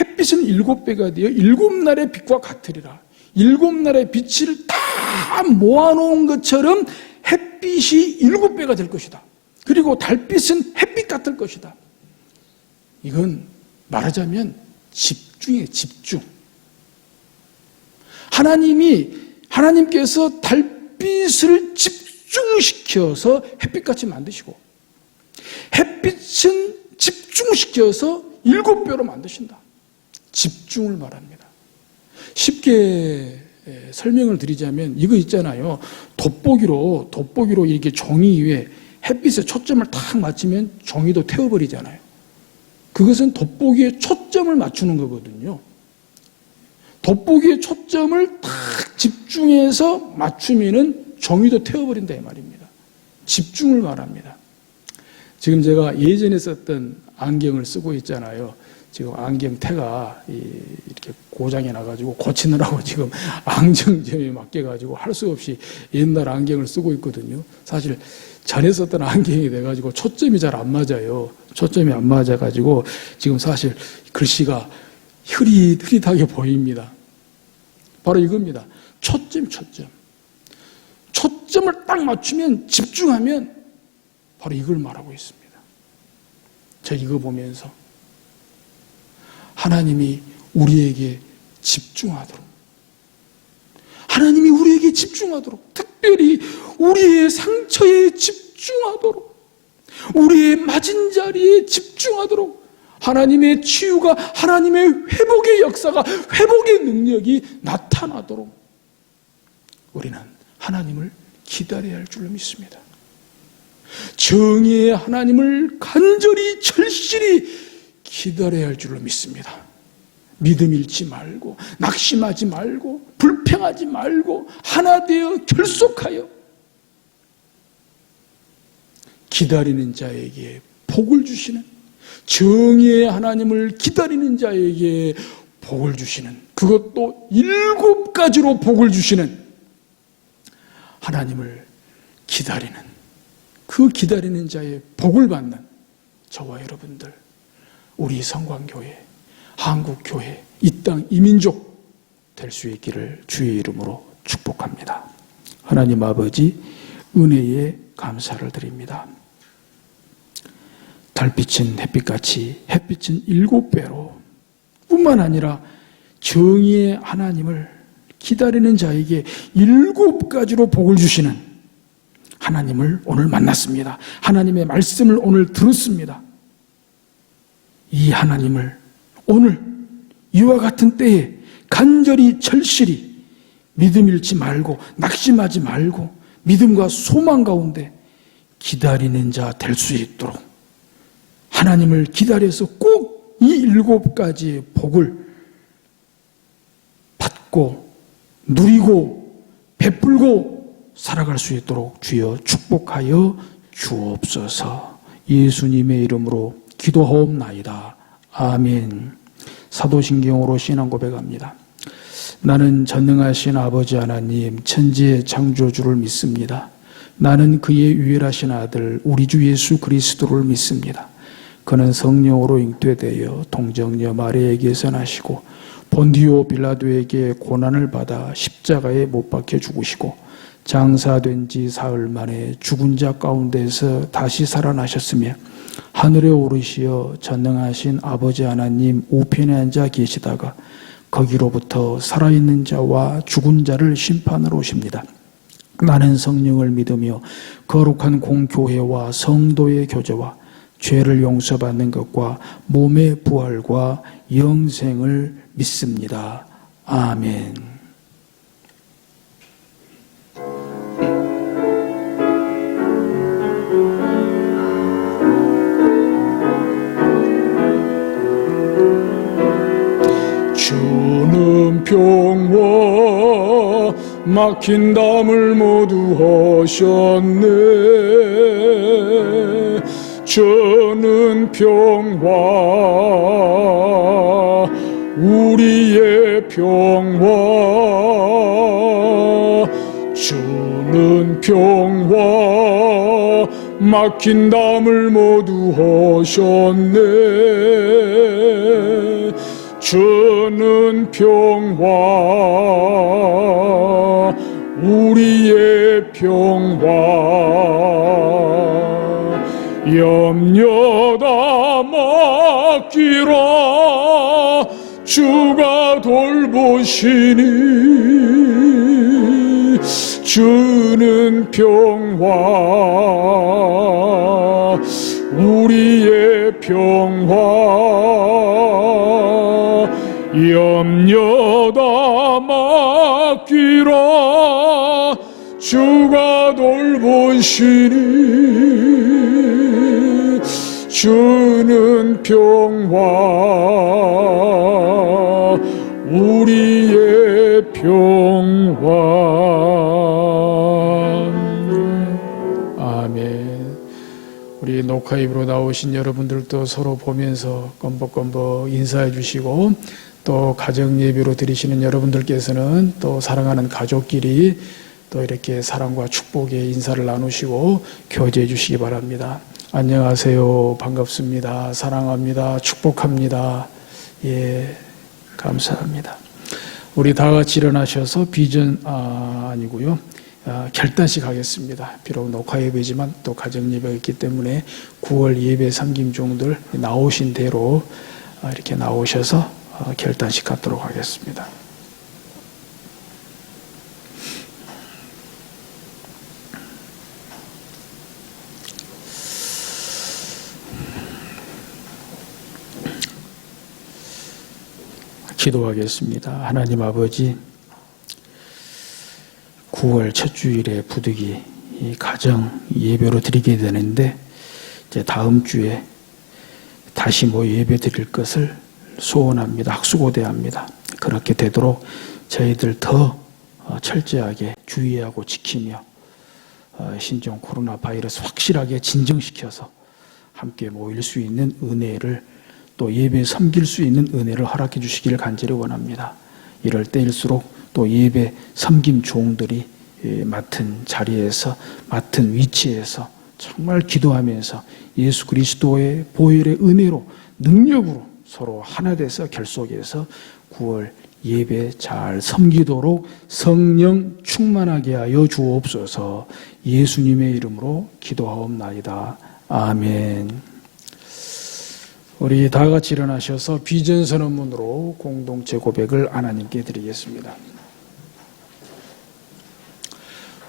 햇빛은 7배가 되어 7날의 빛과 같으리라. 7날의 빛을 다 모아놓은 것처럼 햇빛이 7배가 될 것이다. 그리고 달빛은 햇빛 같을 것이다. 이건 말하자면 집중이에요. 집중. 하나님께서 달빛을 집중시켜서 햇빛같이 만드시고 햇빛은 집중시켜서 7배로 만드신다. 집중을 말합니다. 쉽게 설명을 드리자면 이거 있잖아요. 돋보기로 이렇게 종이 위에 햇빛에 초점을 탁 맞추면 종이도 태워버리잖아요. 그것은 돋보기에 초점을 맞추는 거거든요. 돋보기에 초점을 탁 집중해서 맞추면은 종이도 태워버린다 이 말입니다. 집중을 말합니다. 지금 제가 예전에 썼던 안경을 쓰고 있잖아요. 지금 안경테가 이렇게 고장이 나가지고 고치느라고 지금 안경점에 맡겨가지고 할 수 없이 옛날 안경을 쓰고 있거든요. 사실 전에 썼던 안경이 돼가지고 초점이 잘 안 맞아요. 초점이 안 맞아가지고 지금 사실 글씨가 흐릿흐릿하게 보입니다. 바로 이겁니다. 초점을 딱 맞추면, 집중하면 바로 이걸 말하고 있습니다. 저 이거 보면서 하나님이 우리에게 집중하도록, 하나님이 우리에게 집중하도록, 특별히 우리의 상처에 집중하도록, 우리의 맞은 자리에 집중하도록, 하나님의 치유가, 하나님의 회복의 역사가, 회복의 능력이 나타나도록 우리는 하나님을 기다려야 할 줄로 믿습니다. 정의의 하나님을 간절히 절실히 기다려야 할 줄로 믿습니다. 믿음 잃지 말고, 낙심하지 말고, 불평하지 말고, 하나 되어 결속하여 기다리는 자에게 복을 주시는, 정의의 하나님을 기다리는 자에게 복을 주시는, 그것도 7가지로 복을 주시는 하나님을 기다리는, 그 기다리는 자의 복을 받는 저와 여러분들, 우리 성광교회, 한국교회, 이 땅 이민족 될 수 있기를 주의 이름으로 축복합니다. 하나님 아버지, 은혜에 감사를 드립니다. 달빛은 햇빛같이, 햇빛은 7배로 뿐만 아니라 정의의 하나님을 기다리는 자에게 7가지로 복을 주시는 하나님을 오늘 만났습니다. 하나님의 말씀을 오늘 들었습니다. 이 하나님을 오늘 이와 같은 때에 간절히 절실히 믿음 잃지 말고, 낙심하지 말고, 믿음과 소망 가운데 기다리는 자 될 수 있도록 하나님을 기다려서 꼭 이 7가지의 복을 받고 누리고 베풀고 살아갈 수 있도록 주여 축복하여 주옵소서. 예수님의 이름으로 기도하옵나이다. 아멘. 사도신경으로 신앙 고백합니다. 나는 전능하신 아버지 하나님, 천지의 창조주를 믿습니다. 나는 그의 유일하신 아들 우리 주 예수 그리스도를 믿습니다. 그는 성령으로 잉태되어 동정녀 마리아에게서 나시고 본디오 빌라도에게 고난을 받아 십자가에 못 박혀 죽으시고 장사된 지 사흘 만에 죽은 자 가운데서 다시 살아나셨으며 하늘에 오르시어 전능하신 아버지 하나님 우편에 앉아 계시다가 거기로부터 살아있는 자와 죽은 자를 심판하러 오십니다. 나는 성령을 믿으며 거룩한 공교회와 성도의 교제와 죄를 용서받는 것과 몸의 부활과 영생을 믿습니다. 아멘. 주는 평화 막힌 담을 모두 하셨네. 주는 평화 우리의 평화, 주는 평화 막힌 담을 모두 하셨네. 주는 평화 우리의 평화, 염려다 맡기라 주가 돌보시니. 주는 평화 우리의 평화, 염려다 맡기라 맡기라. 주가 돌보시니 주는 평화, 우리의 평화. 아멘. 우리 녹화입으로 나오신 여러분들도 서로 보면서 건벅건벅 인사해 주시고, 또 가정 예배로 드리시는 여러분들께서는 또 사랑하는 가족끼리 또 이렇게 사랑과 축복의 인사를 나누시고 교제해 주시기 바랍니다. 안녕하세요. 반갑습니다. 사랑합니다. 축복합니다. 예, 감사합니다. 우리 다 같이 일어나셔서 비전 아니고요. 결단식 하겠습니다. 비록 녹화 예배지만 또 가정 예배가 있기 때문에 9월 예배 섬김종들 나오신 대로 이렇게 나오셔서 결단식 갖도록 하겠습니다. 기도하겠습니다. 하나님 아버지, 9월 첫 주일에 부득이 이 가정 예배로 드리게 되는데, 이제 다음 주에 다시 예배 드릴 것을 소원합니다. 학수고대합니다. 그렇게 되도록 저희들 더 철저하게 주의하고 지키며 신종 코로나 바이러스 확실하게 진정시켜서 함께 모일 수 있는 은혜를, 또 예배 섬길 수 있는 은혜를 허락해 주시기를 간절히 원합니다. 이럴 때일수록 또 예배 섬김 종들이 맡은 자리에서, 맡은 위치에서 정말 기도하면서 예수 그리스도의 보혈의 은혜로, 능력으로 서로 하나 돼서 결속해서 9월 예배 잘 섬기도록 성령 충만하게 하여 주옵소서. 예수님의 이름으로 기도하옵나이다. 아멘. 우리 다 같이 일어나셔서 비전 선언문으로 공동체 고백을 하나님께 드리겠습니다.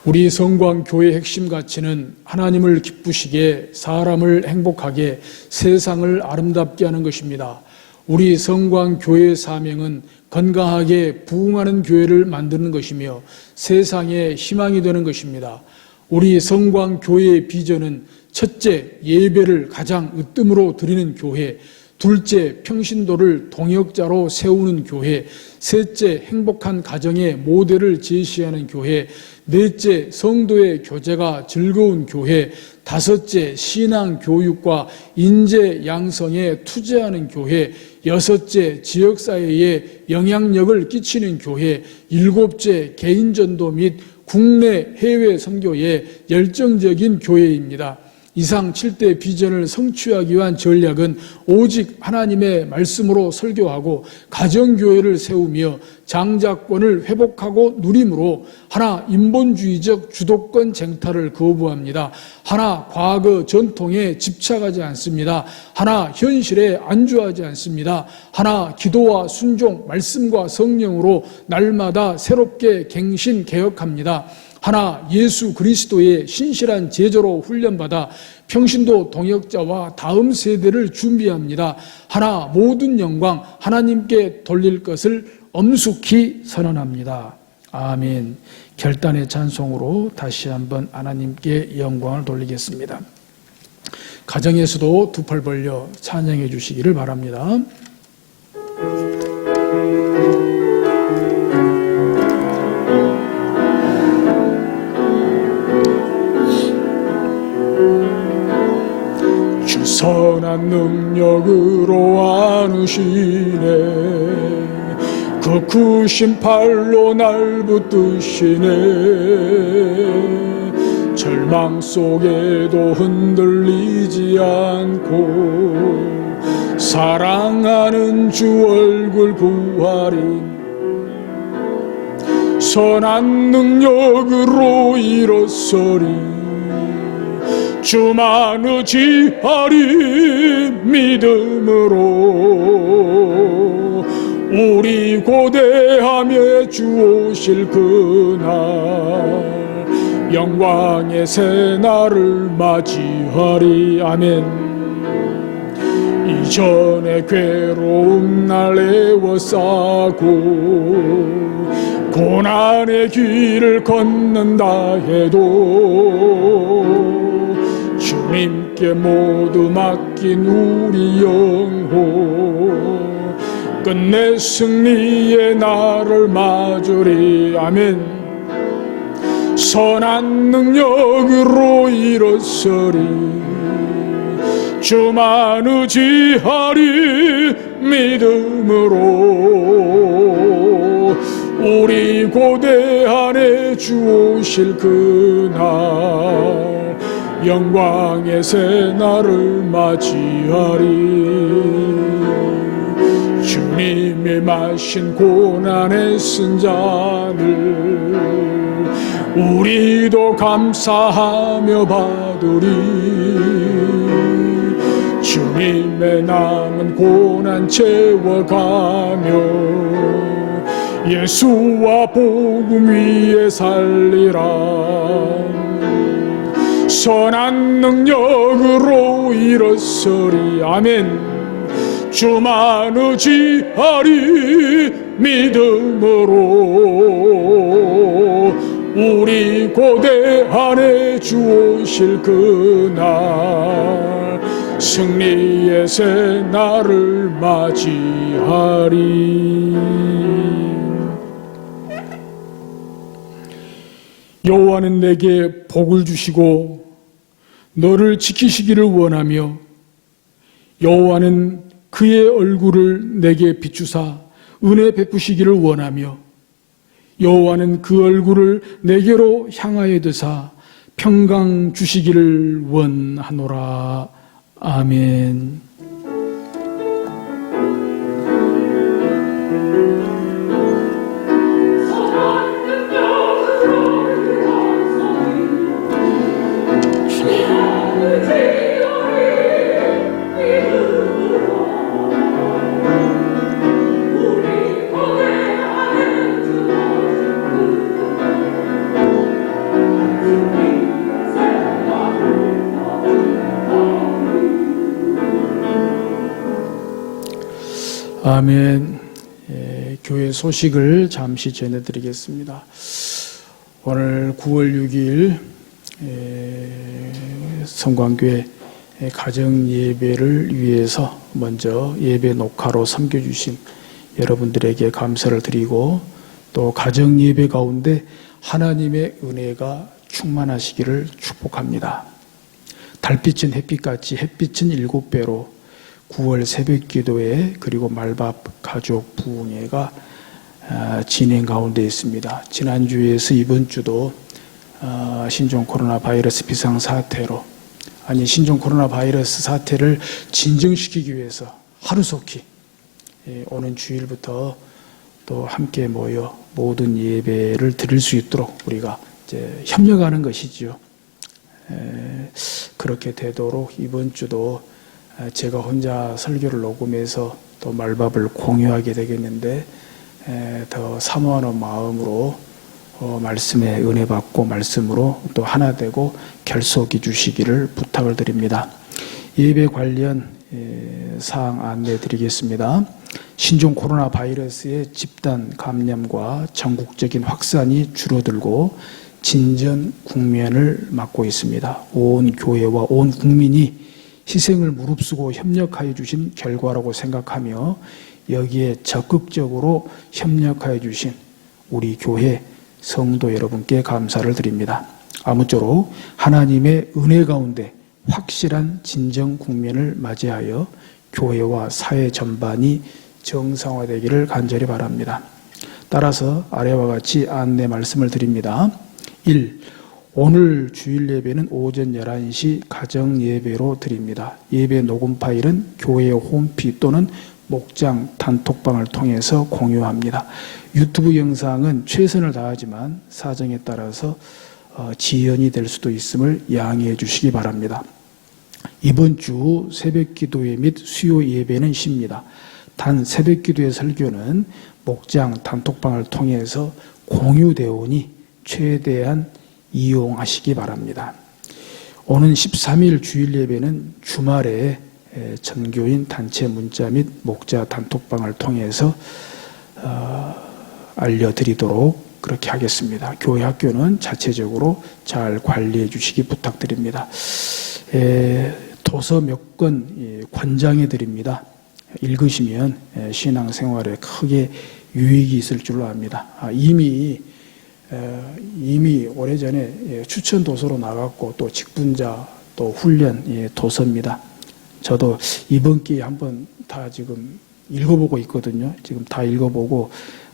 우리 성광교회의 핵심 가치는 하나님을 기쁘시게, 사람을 행복하게, 세상을 아름답게 하는 것입니다. 우리 성광교회의 사명은 건강하게 부흥하는 교회를 만드는 것이며 세상의 희망이 되는 것입니다. 우리 성광교회의 비전은 첫째, 예배를 가장 으뜸으로 드리는 교회; 둘째, 평신도를 동역자로 세우는 교회; 셋째, 행복한 가정의 모델을 제시하는 교회; 넷째, 성도의 교제가 즐거운 교회; 다섯째, 신앙 교육과 인재 양성에 투자하는 교회; 여섯째, 지역사회에 영향력을 끼치는 교회; 일곱째, 개인전도 및 국내 해외 선교에 열정적인 교회입니다. 이상 7대 비전을 성취하기 위한 전략은 오직 하나님의 말씀으로 설교하고 가정교회를 세우며 장자권을 회복하고 누림으로 하나 인본주의적 주도권 쟁탈을 거부합니다. 하나 과거 전통에 집착하지 않습니다. 하나 현실에 안주하지 않습니다. 하나 기도와 순종, 말씀과 성령으로 날마다 새롭게 갱신 개혁합니다. 하나 예수 그리스도의 신실한 제자로 훈련받아 평신도 동역자와 다음 세대를 준비합니다. 하나 모든 영광 하나님께 돌릴 것을 엄숙히 선언합니다. 아멘. 결단의 찬송으로 다시 한번 하나님께 영광을 돌리겠습니다. 가정에서도 두 팔 벌려 찬양해 주시기를 바랍니다. 선한 능력으로 안으시네. 그 크신 팔로 날 붙드시네. 절망 속에도 흔들리지 않고 사랑하는 주 얼굴 부활인 선한 능력으로 일어서리. 주만 의지하리 믿음으로 우리 고대함에 주 오실 그날 영광의 새날을 맞이하리. 아멘. 이전의 괴로움 날 애워싸고 고난의 길을 걷는다 해도 주님께 모두 맡긴 우리 영혼 끝내 승리의 날을 맞으리. 아멘. 선한 능력으로 일어서리. 주만 의지하리. 믿음으로 우리 고대 안에 주 오실 그날 영광의 새날을 맞이하리. 주님이 마신 고난의 쓴 잔을 우리도 감사하며 받으리. 주님의 남은 고난 채워가며 예수와 복음 위에 살리라. 선한 능력으로 일어서리. 아멘. 주만 의지하리. 믿음으로 우리 고대 안에 주 오실 그날 승리의 새날을 맞이하리. 여호와는 내게 복을 주시고 너를 지키시기를 원하며 여호와는 그의 얼굴을 내게 비추사 은혜 베푸시기를 원하며 여호와는 그 얼굴을 내게로 향하여 드사 평강 주시기를 원하노라. 아멘. 아멘. 교회 소식을 잠시 전해드리겠습니다. 오늘 9월 6일 성광교회 가정 예배를 위해서 먼저 예배 녹화로 섬겨주신 여러분들에게 감사를 드리고 또 가정 예배 가운데 하나님의 은혜가 충만하시기를 축복합니다. 달빛은 햇빛같이 햇빛은 7배로 9월 새벽 기도회 그리고 말밥 가족 부흥회가 진행 가운데 있습니다. 지난주에서 이번 주도 신종 코로나 바이러스 비상사태로 신종 코로나 바이러스 사태를 진정시키기 위해서 하루속히 오는 주일부터 또 함께 모여 모든 예배를 드릴 수 있도록 우리가 이제 협력하는 것이죠. 그렇게 되도록 이번 주도 제가 혼자 설교를 녹음해서 또 말밥을 공유하게 되겠는데 더 사모하는 마음으로 말씀에 은혜 받고 말씀으로 또 하나 되고 결속해 주시기를 부탁을 드립니다. 예배 관련 사항 안내 드리겠습니다. 신종 코로나 바이러스의 집단 감염과 전국적인 확산이 줄어들고 진전 국면을 맞고 있습니다. 온 교회와 온 국민이 희생을 무릅쓰고 협력하여 주신 결과라고 생각하며 여기에 적극적으로 협력하여 주신 우리 교회 성도 여러분께 감사를 드립니다. 아무쪼록 하나님의 은혜 가운데 확실한 진정 국면을 맞이하여 교회와 사회 전반이 정상화되기를 간절히 바랍니다. 따라서 아래와 같이 안내 말씀을 드립니다. 1. 오늘 주일 예배는 오전 11시 가정 예배로 드립니다. 예배 녹음 파일은 교회 홈피 또는 목장 단톡방을 통해서 공유합니다. 유튜브 영상은 최선을 다하지만 사정에 따라서 지연이 될 수도 있음을 양해해 주시기 바랍니다. 이번 주 새벽 기도회 및 수요 예배는 쉽니다. 단 새벽 기도회 설교는 목장 단톡방을 통해서 공유되오니 최대한 이용하시기 바랍니다. 오는 13일 주일 예배는 주말에 전교인 단체 문자 및 목자 단톡방을 통해서 알려드리도록 그렇게 하겠습니다. 교회 학교는 자체적으로 잘 관리해 주시기 부탁드립니다. 도서 몇 권 권장해 드립니다. 읽으시면 신앙생활에 크게 유익이 있을 줄로 압니다. 이미 오래전에 추천 도서로 나갔고 또 직분자 또 훈련 도서입니다. 저도 이번 기회에 한번 다 지금 읽어보고 있거든요. 지금 다 읽어보고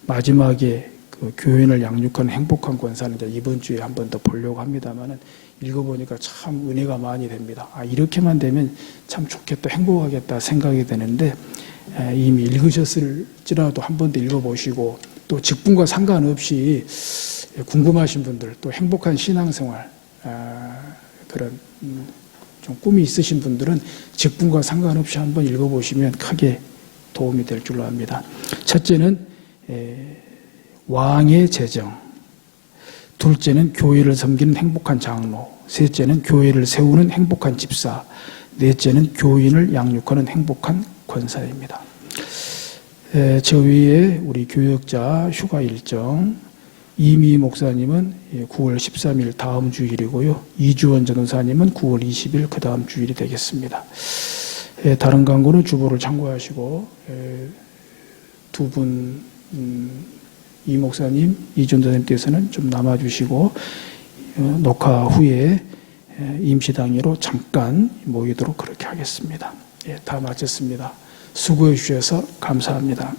마지막에 그 교인을 양육하는 행복한 권사는 이제 이번 주에 한 번 더 보려고 합니다만은 읽어보니까 참 은혜가 많이 됩니다. 이렇게만 되면 참 좋겠다, 행복하겠다 생각이 되는데 이미 읽으셨을지라도 한 번 더 읽어보시고 또 직분과 상관없이 궁금하신 분들 또 행복한 신앙생활 그런 좀 꿈이 있으신 분들은 직분과 상관없이 한번 읽어보시면 크게 도움이 될 줄로 압니다. 첫째는 왕의 재정, 둘째는 교회를 섬기는 행복한 장로, 셋째는 교회를 세우는 행복한 집사, 넷째는 교인을 양육하는 행복한 권사입니다. 저 위에 우리 교역자 휴가 일정, 이미 목사님은 9월 13일 다음 주일이고요. 이주원 전도사님은 9월 20일 그 다음 주일이 되겠습니다. 다른 광고는 주보를 참고하시고 두 분 이 목사님, 이 전도사님께서는 좀 남아주시고 녹화 후에 임시당회로 잠깐 모이도록 그렇게 하겠습니다. 다 마쳤습니다. 수고해 주셔서 감사합니다.